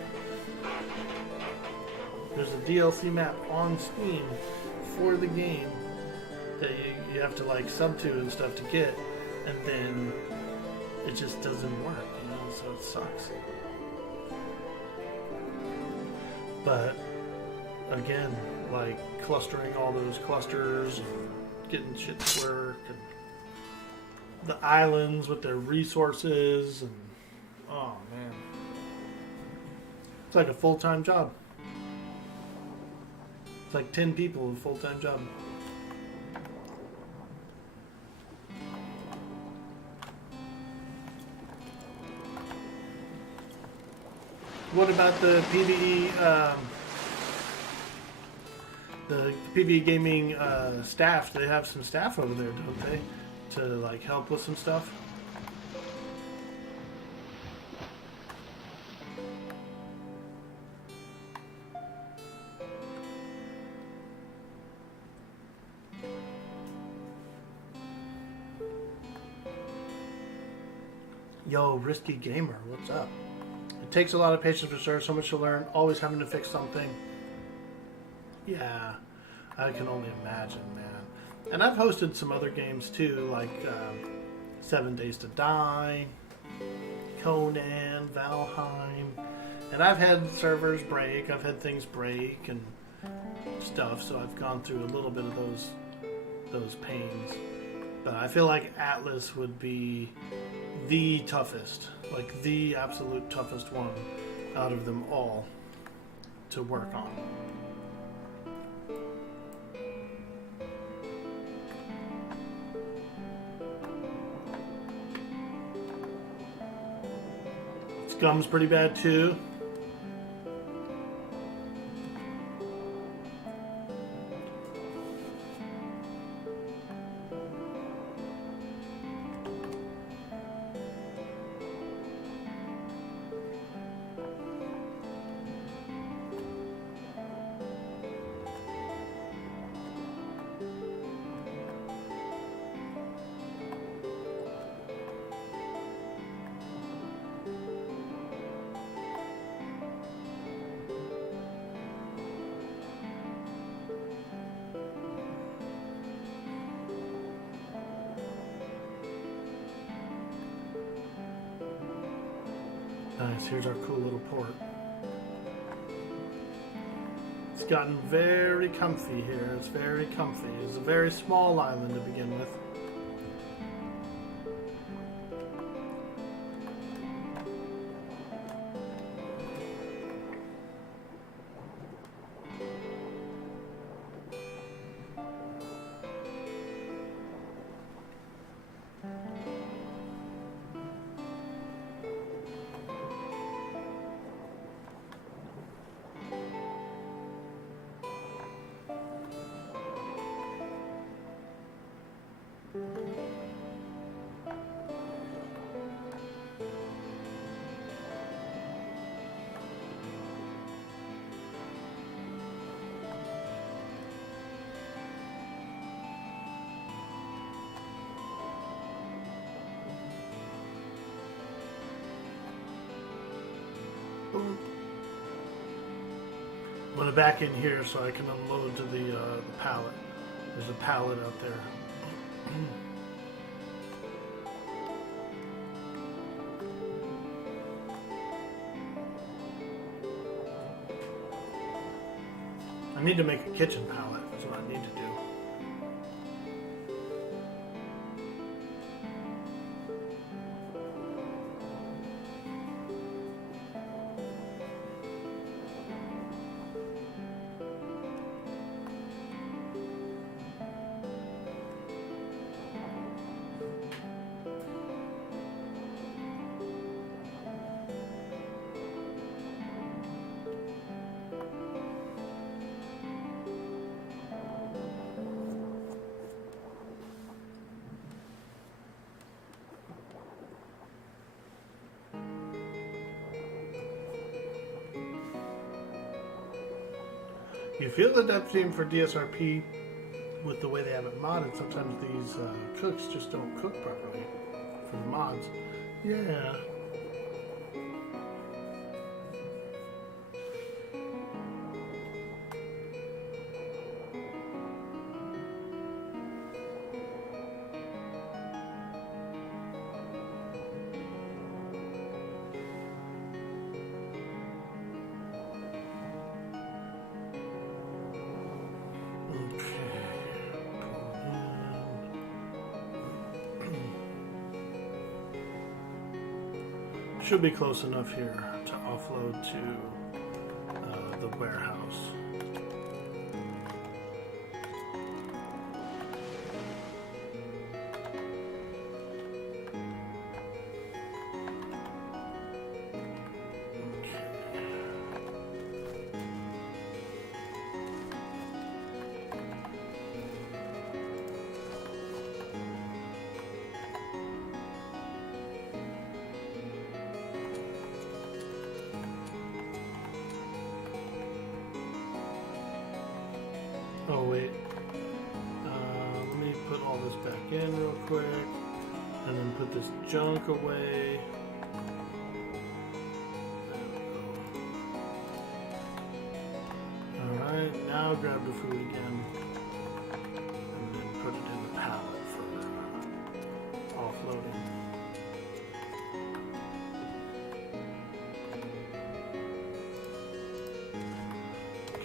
There's a DLC map on Steam for the game that you have to like sub to and stuff to get, and then it just doesn't work, you know, so it sucks. But again, like clustering all those clusters and getting shit to work, and the islands with their resources, and oh man, it's like a full-time job. It's like 10 people with a full-time job. What about the PvE gaming staff? They have some staff over there, don't they? To like help with some stuff. Yo, Risky Gamer, what's up? It takes a lot of patience for sure, so much to learn, always having to fix something. Yeah, I can only imagine, man. And I've hosted some other games too, like 7 Days to Die, Conan, Valheim. And I've had servers break, I've had things break and stuff, so I've gone through a little bit of those pains. But I feel like Atlas would be the toughest, like the absolute toughest one out of them all to work on. Scum's pretty bad too. Nice, here's our cool little port. It's gotten very comfy here. It's very comfy. It's a very small island to begin with. boom. I'm gonna back in here so I can unload to the pallet. There's a pallet out there. I need to make a kitchen pallet. That's what I need to do. You feel the depth theme for DSRP with the way they have it modded. Sometimes these cooks just don't cook properly for the mods. Yeah. Should be close enough here to offload to the warehouse. Oh wait, let me put all this back in real quick, and then put this junk away. Alright, now grab the food again, and then put it in the pallet for offloading.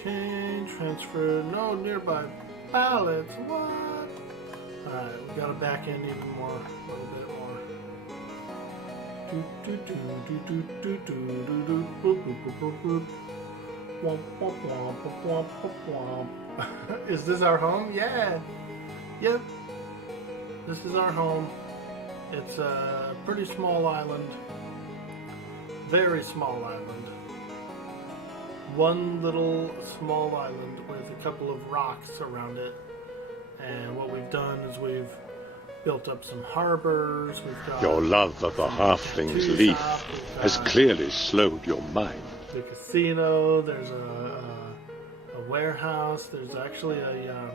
Okay, transfer, no nearby pallets, what? Alright, we gotta back in even more, a little bit more. Is this our home? Yeah. Yep. This is our home. It's a pretty small island. Very small island. One little small island with a couple of rocks around it, and what we've done is we've built up some harbors. We've got Your love of the halfling's leaf has clearly slowed your mind. the casino. There's a warehouse. There's actually a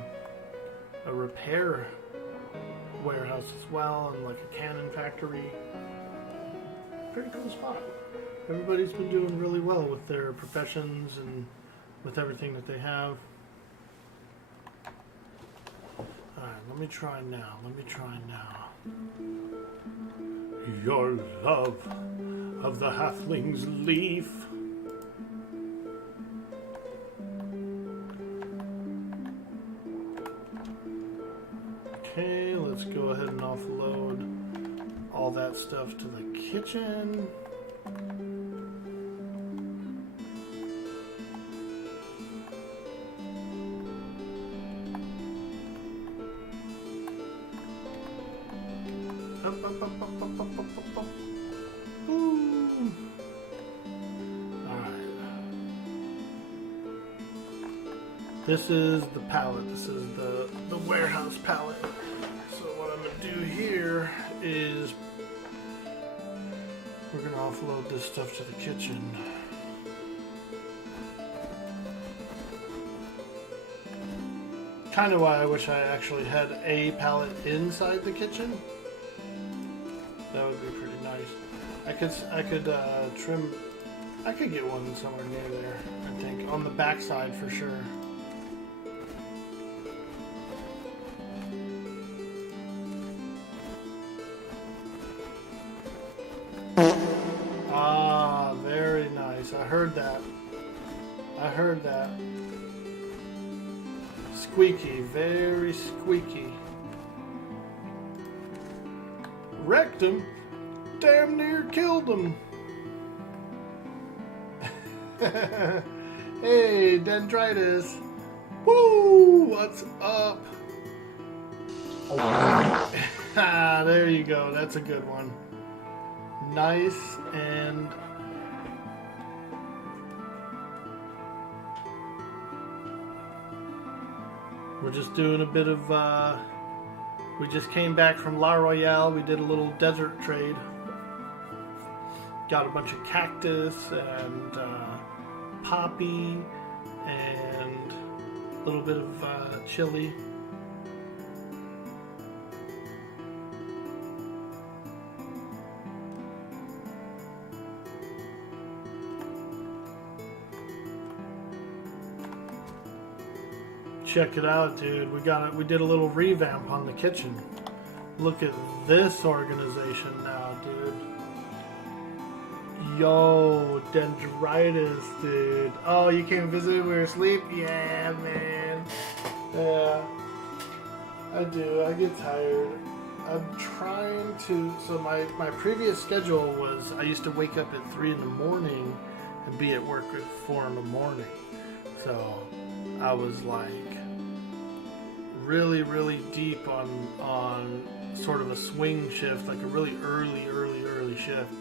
repair warehouse as well, and like a cannon factory. Pretty cool spot. Everybody's been doing really well with their professions and with everything that they have. Alright, let me try now. Your love of the halfling's leaf. Okay, let's go ahead and offload all that stuff to the kitchen. Ooh. Alright. This is the pallet. This is the warehouse pallet. So what I'm going to do here is we're going to offload this stuff to the kitchen. Kind of why I wish I actually had a pallet inside the kitchen. That would be pretty nice. I could trim I could get one somewhere near there, I think. On the backside for sure. Ah, very nice. I heard that. I heard that. Squeaky, very squeaky. Wrecked him. Damn near killed him. Hey, Dendritis. Woo! What's up? Ah, there you go. That's a good one. Nice and we're just doing a bit of we just came back from La Royale. We did a little desert trade. Got a bunch of cactus and poppy and a little bit of chili. Check it out, dude. We did a little revamp on the kitchen. Look at this organization now, dude. Yo, Dendritis, dude. Oh, you came visit when we were asleep? Yeah, man. Yeah. I do. I get tired. I'm trying to... So my previous schedule was I used to wake up at 3 in the morning and be at work at 4 in the morning. So I was like really, really deep on sort of a swing shift, like a really early shift.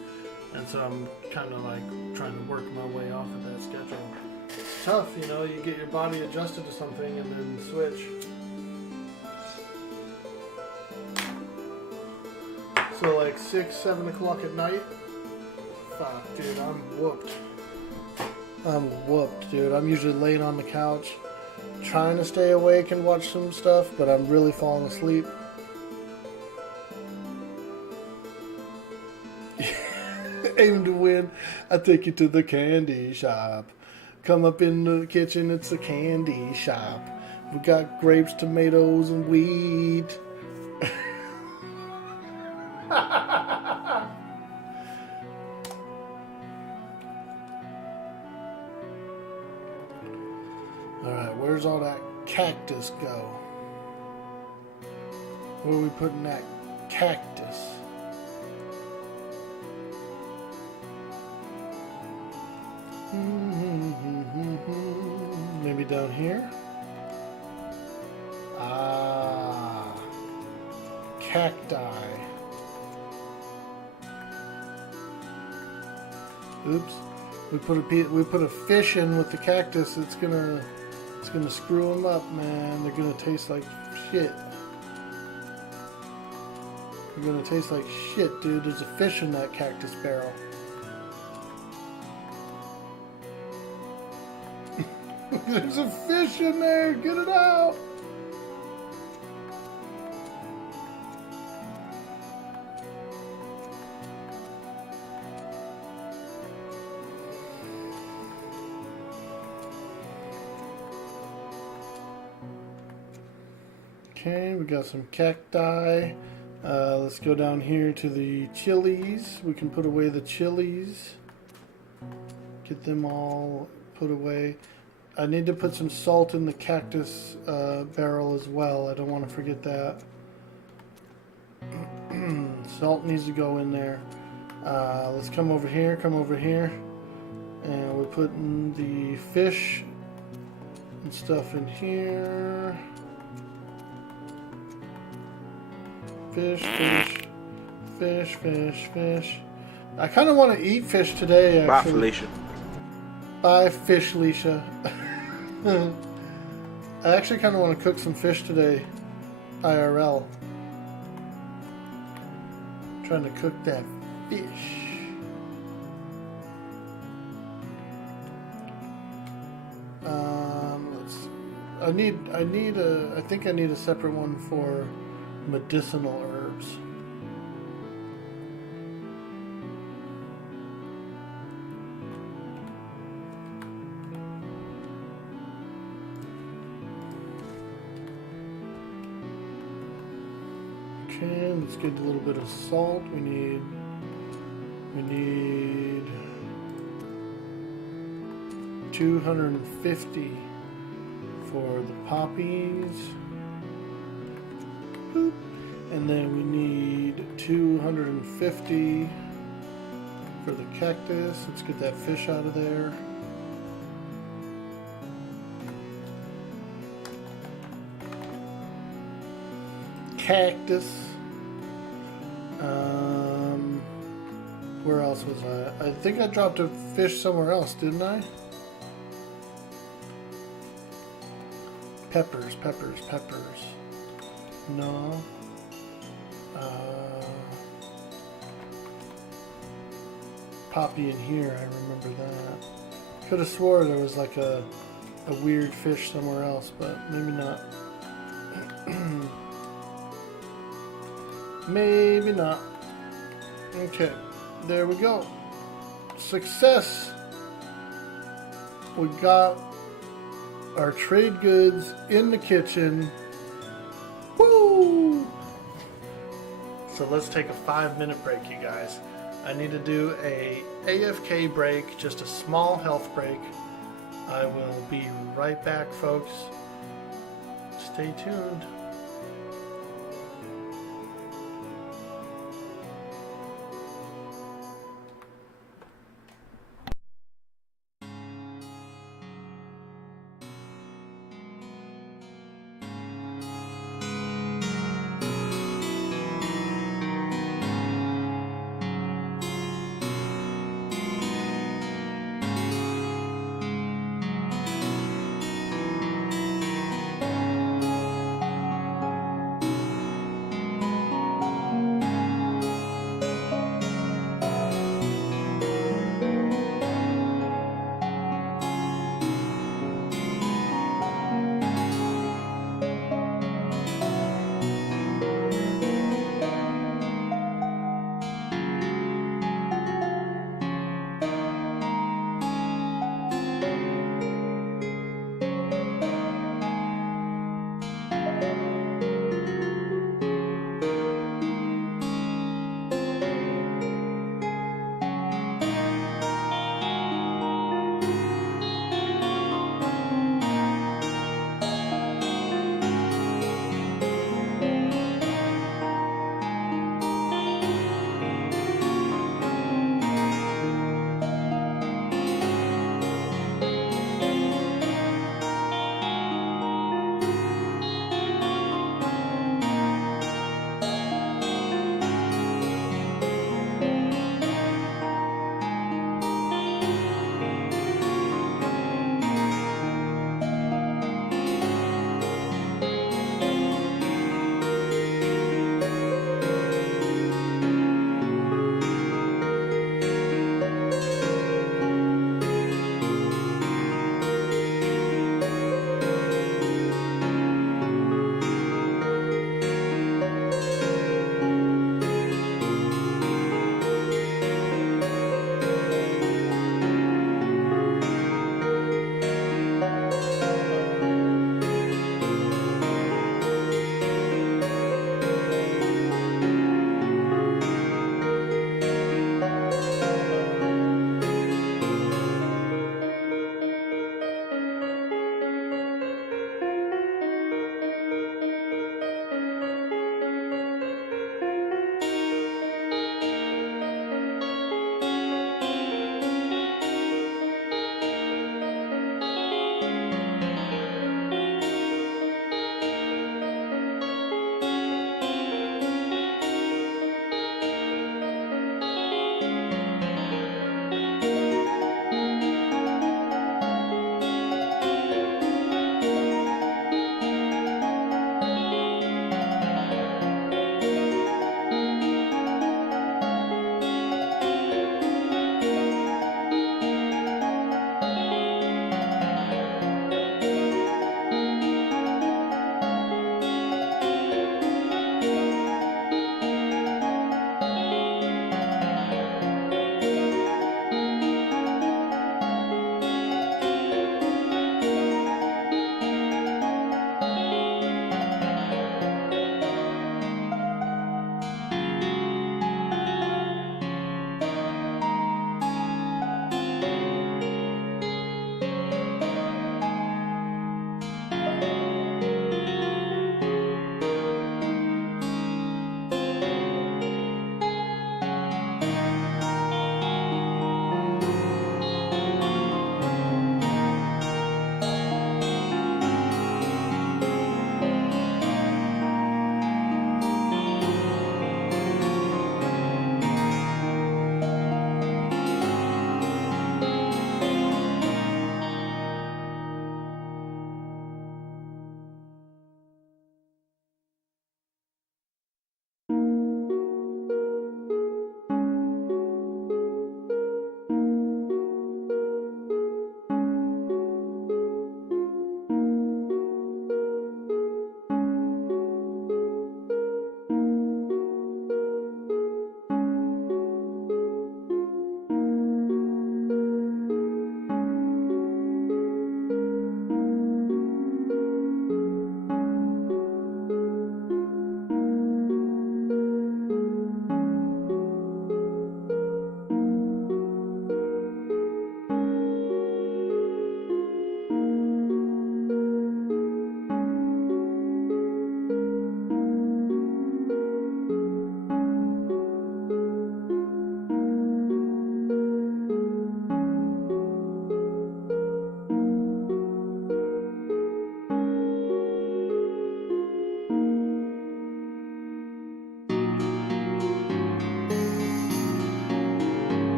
And so I'm kind of like trying to work my way off of that schedule. It's tough, you know, you get your body adjusted to something and then switch. So like 6, 7 o'clock at night, fuck, dude, I'm whooped. I'm whooped, dude. I'm usually laying on the couch trying to stay awake and watch some stuff, but I'm really falling asleep. Aim to win. I take you to the candy shop. Come up in the kitchen, it's a candy shop. We got grapes, tomatoes, and wheat. Alright, where's all that cactus go? Where are we putting that cactus? Maybe down here? Ah, cacti. Oops, we put a fish in with the cactus. It's gonna screw them up, man. They're gonna taste like shit. They're gonna taste like shit, dude. There's a fish in that cactus barrel. There's a fish in there. Get it out. Okay, we got some cacti. Let's go down here to the chilies. We can put away the chilies. Get them all put away. I need to put some salt in the cactus barrel as well. I don't want to forget that. Salt needs to go in there. Let's come over here. And we're putting the fish and stuff in here. Fish. I kind of want to eat fish today, actually. Bye, Felicia. Bye, fish, Leisha. I actually kind of want to cook some fish today, IRL. Trying to cook that fish. Let's see. I think I need a separate one for medicinal herbs. Okay, let's get a little bit of salt. We need 250 for the poppies. Boop. And then we need 250 for the cactus. Let's get that fish out of there. Cactus. Where else was I? I think I dropped a fish somewhere else, didn't I? Peppers. No. Poppy in here, I remember that. Could have swore there was like a weird fish somewhere else, but maybe not. Maybe not. Okay, there we go. Success. We got our trade goods in the kitchen. Woo! So let's take a 5-minute break, you guys. I need to do a AFK break, just a small health break. I will be right back, folks. Stay tuned.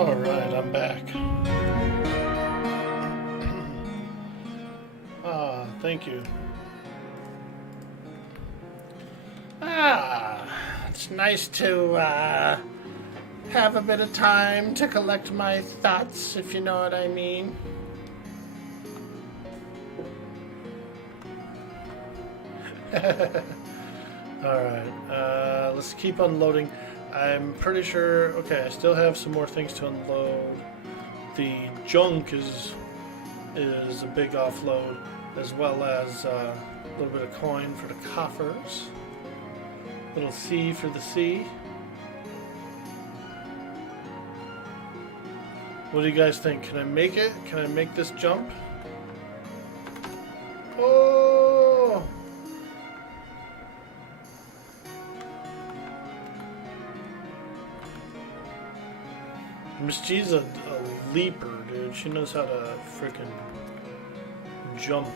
Alright, I'm back. Thank you. It's nice to have a bit of time to collect my thoughts, if you know what I mean. Alright, let's keep unloading. I'm pretty sure, okay, I still have some more things to unload. The junk is a big offload, as well as a little bit of coin for the coffers. Little C for the C. What do you guys think? Can I make it? Can I make this jump? Oh! Miss G's a leaper, dude. She knows how to frickin' jump.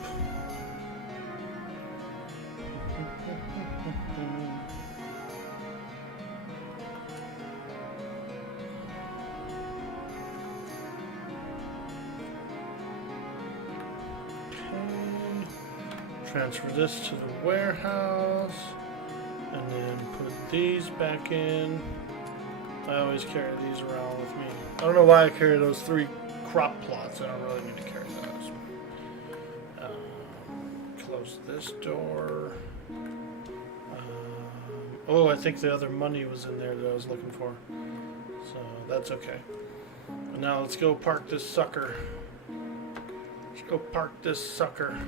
Transfer this to the warehouse, and then put these back in. I always carry these around with me. I don't know why I carry those 3 crop plots. I don't really need to carry those. Close this door. Oh, I think the other money was in there that I was looking for. So that's okay. And now let's go park this sucker. Let's go park this sucker.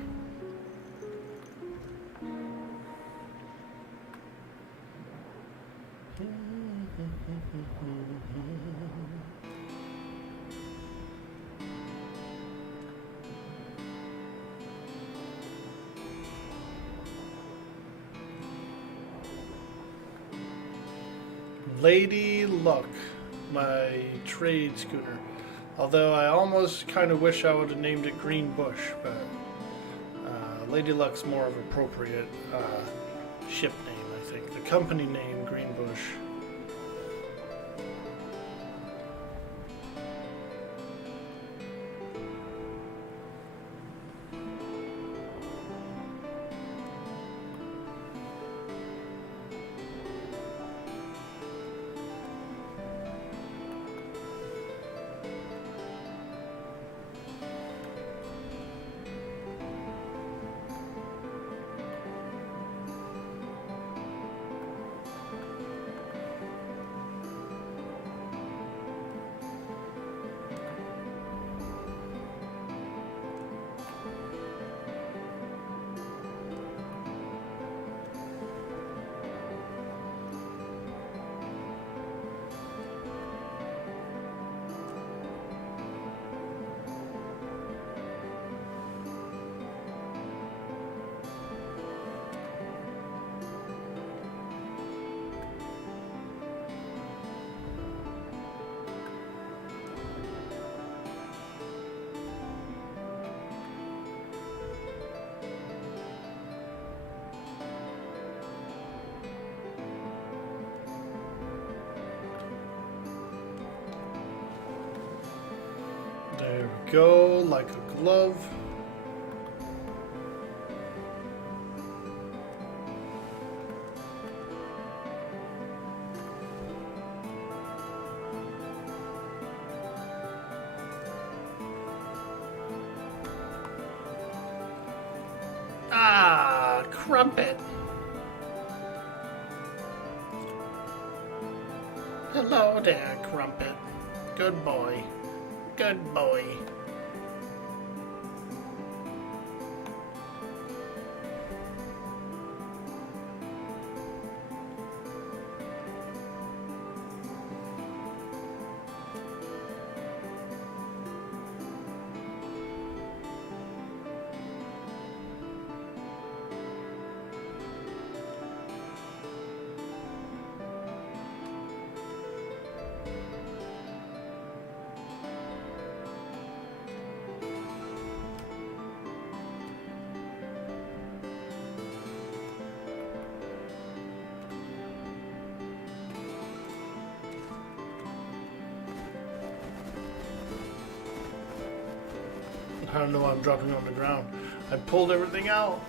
Lady Luck, my trade schooner. Although I almost kind of wish I would have named it Green Bush, but Lady Luck's more of an appropriate ship name, I think. The company name, Green Bush. There we go, like a glove. Ah, crumpet. Hello there, Crumpet. Good boy. Good boy. I don't know why I'm dropping on the ground. I pulled everything out.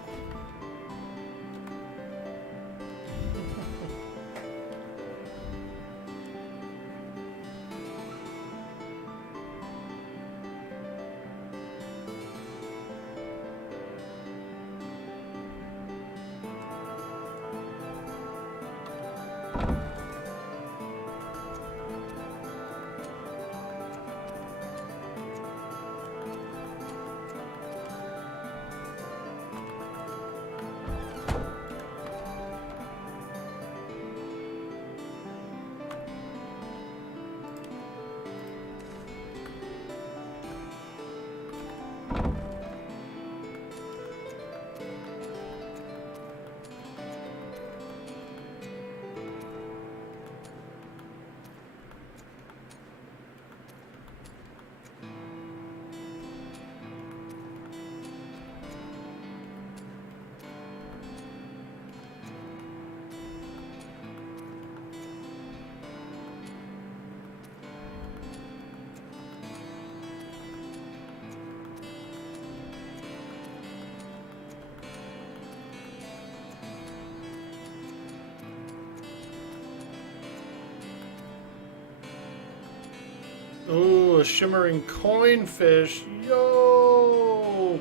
Ooh, a shimmering coinfish. Yo!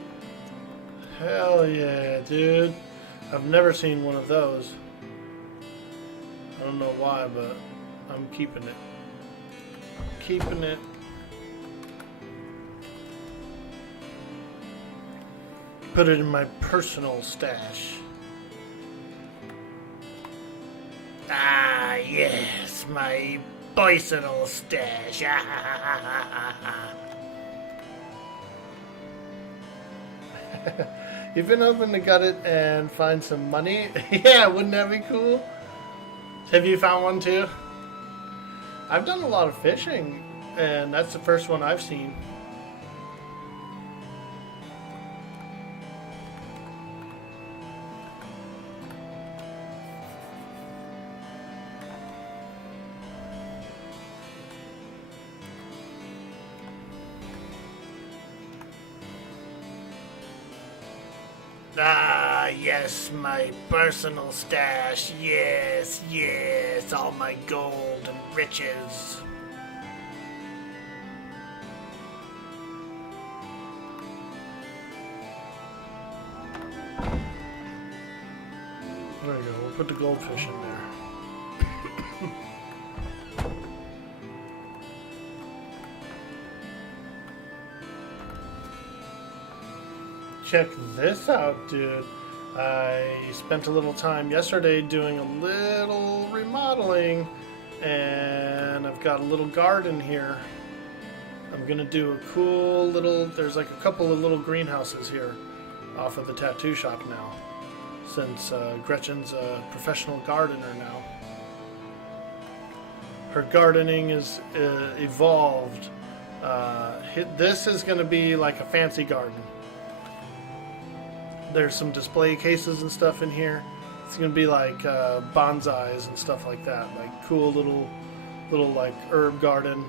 Hell yeah, dude. I've never seen one of those. I don't know why, but I'm keeping it. Keeping it. Put it in my personal stash. Ah, yes, my personal stash. You've been hoping to gut it and find some money? Yeah, wouldn't that be cool? Have you found one too? I've done a lot of fishing, and that's the first one I've seen. Ah, yes, my personal stash. Yes, yes, all my gold and riches. There we go. We'll put the goldfish in there. Check this out, dude. I spent a little time yesterday doing a little remodeling, and I've got a little garden here. I'm gonna do a cool little, there's like a couple of little greenhouses here off of the tattoo shop now, since Gretchen's a professional gardener now. Her gardening is evolved. This is gonna be like a fancy garden. There's some display cases and stuff in here. It's gonna be like bonsais and stuff like that, like cool little like herb garden,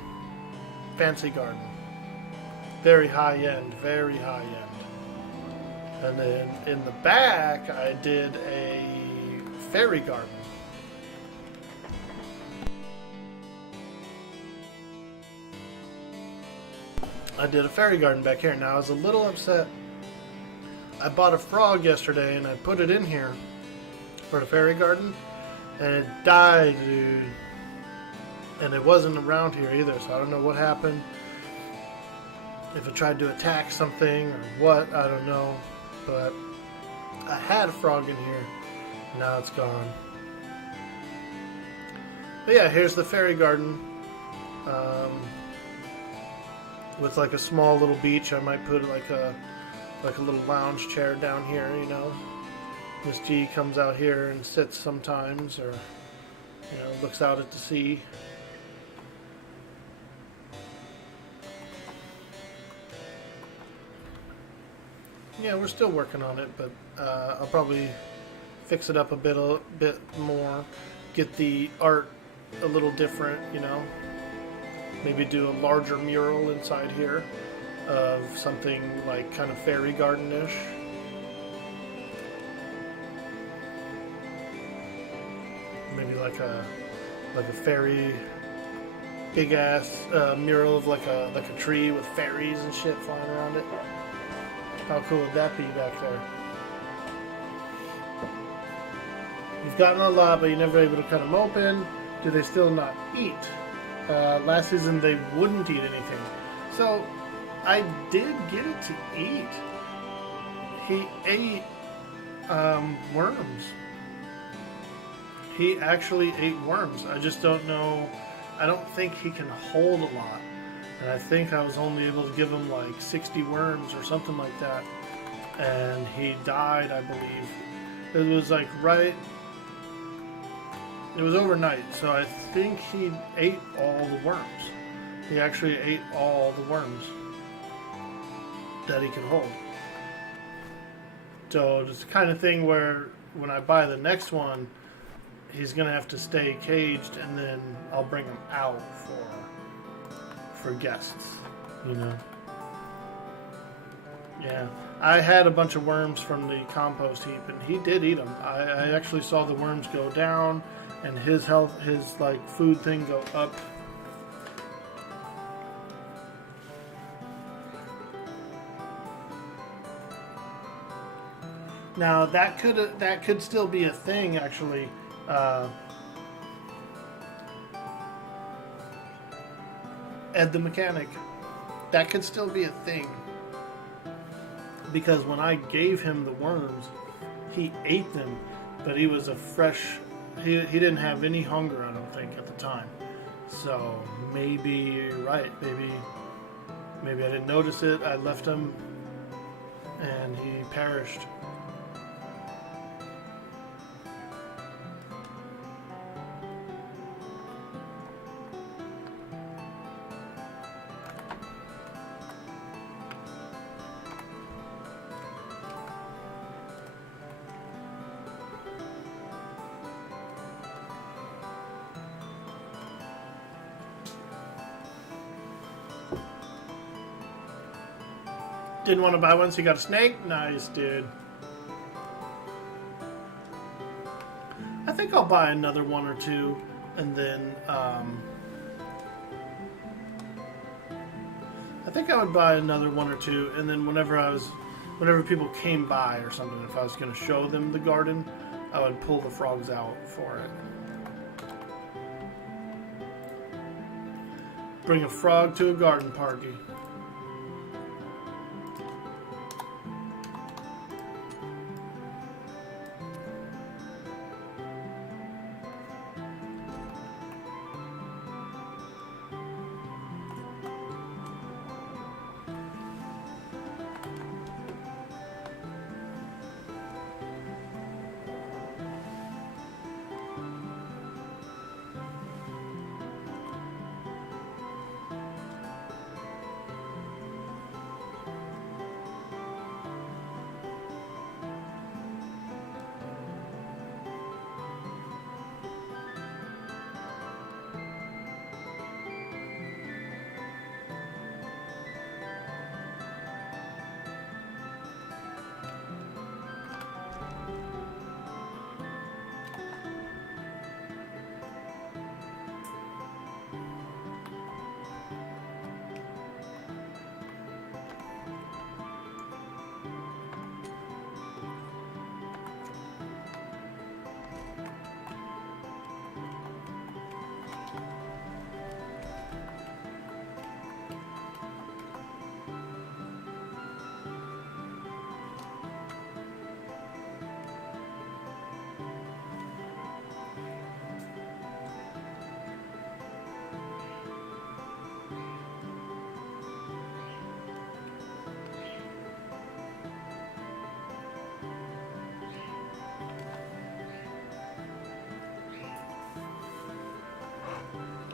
fancy garden. Very high end, very high end. And then in the back, I did a fairy garden. I did a fairy garden back here. Now I was a little upset. I bought a frog yesterday and I put it in here for the fairy garden, and it died, dude. And it wasn't around here either, so I don't know what happened. If it tried to attack something or what, I don't know. But I had a frog in here. Now it's gone. But yeah, here's the fairy garden. With like a small little beach. I might put like a little lounge chair down here, you know. Miss G comes out here and sits sometimes, or, you know, looks out at the sea. Yeah, we're still working on it, but I'll probably fix it up a bit more, get the art a little different, you know. Maybe do a larger mural inside here. of something like kind of fairy gardenish. Maybe like a fairy, big ass mural of like a tree with fairies and shit flying around it. How cool would that be back there? You've gotten a lot, but you're never able to cut them open. Do they still not eat? Last season they wouldn't eat anything. So I did get it to eat. He ate worms. He actually ate worms. I just don't know. I don't think he can hold a lot. And I think I was only able to give him like 60 worms or something like that. And he died, I believe. It was like it was overnight, so I think he ate all the worms. He actually ate all the worms that he could hold. So it's the kind of thing where when I buy the next one, he's gonna have to stay caged, and then I'll bring him out for guests. You know. Yeah, I had a bunch of worms from the compost heap, and he did eat them. I actually saw the worms go down, and his like food thing go up. Now that could still be a thing, actually. Ed the mechanic, that could still be a thing, because when I gave him the worms, he ate them, but he was a fresh. He didn't have any hunger, I don't think, at the time. So maybe you're right. Maybe I didn't notice it. I left him, and he perished. Didn't want to buy one, so you got a snake? Nice, dude. I think I'll buy another one or two, and then, I think I would buy another one or two, and then whenever people came by or something, if I was going to show them the garden, I would pull the frogs out for it. Bring a frog to a garden party.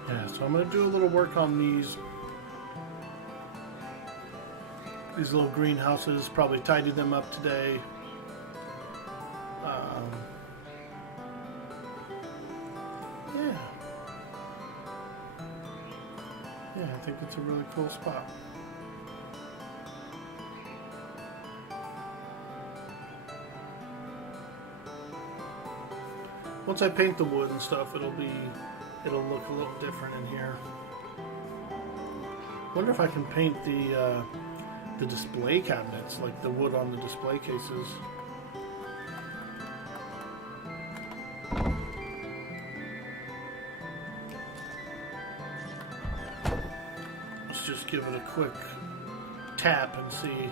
Yeah, so I'm going to do a little work on these little greenhouses, probably tidy them up today. Yeah, I think it's a really cool spot. Once I paint the wood and stuff, it'll look a little different in here. Wonder if I can paint the display cabinets, like the wood on the display cases. Let's just give it a quick tap and see.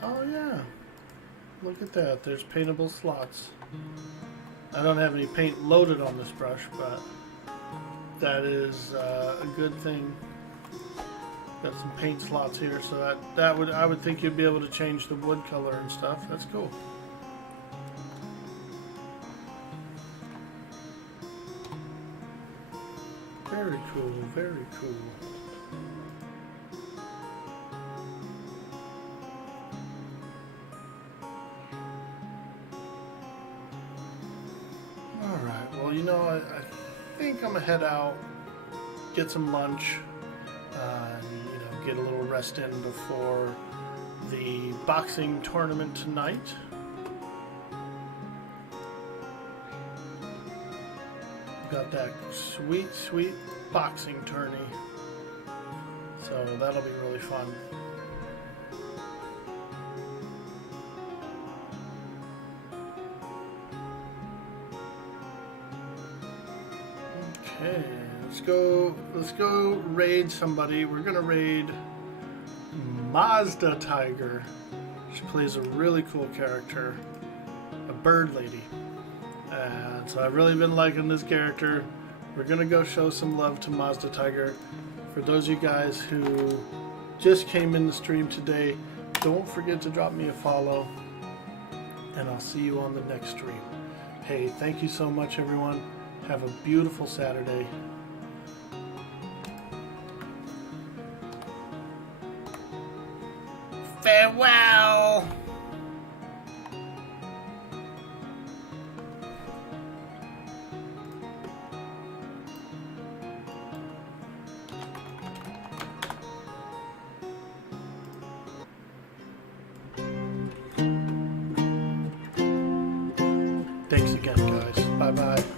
Oh yeah, look at that. There's paintable slots. I don't have any paint loaded on this brush, but that is a good thing. Got some paint slots here, so I would think you'd be able to change the wood color and stuff. That's cool. Very cool, very cool. Alright, well, you know, I think I'm gonna head out, get some lunch, you know, get a little rest in before the boxing tournament tonight. Got that sweet, sweet boxing tourney. So that'll be really fun. Okay, let's go raid somebody. We're gonna raid Mazda Tiger. She plays a really cool character, a bird lady. And so I've really been liking this character. We're gonna go show some love to Mazda Tiger. For those of you guys who just came in the stream today, don't forget to drop me a follow, and I'll see you on the next stream. Hey, thank you so much, everyone. Have a beautiful Saturday. Farewell! Thanks again, guys. Bye-bye.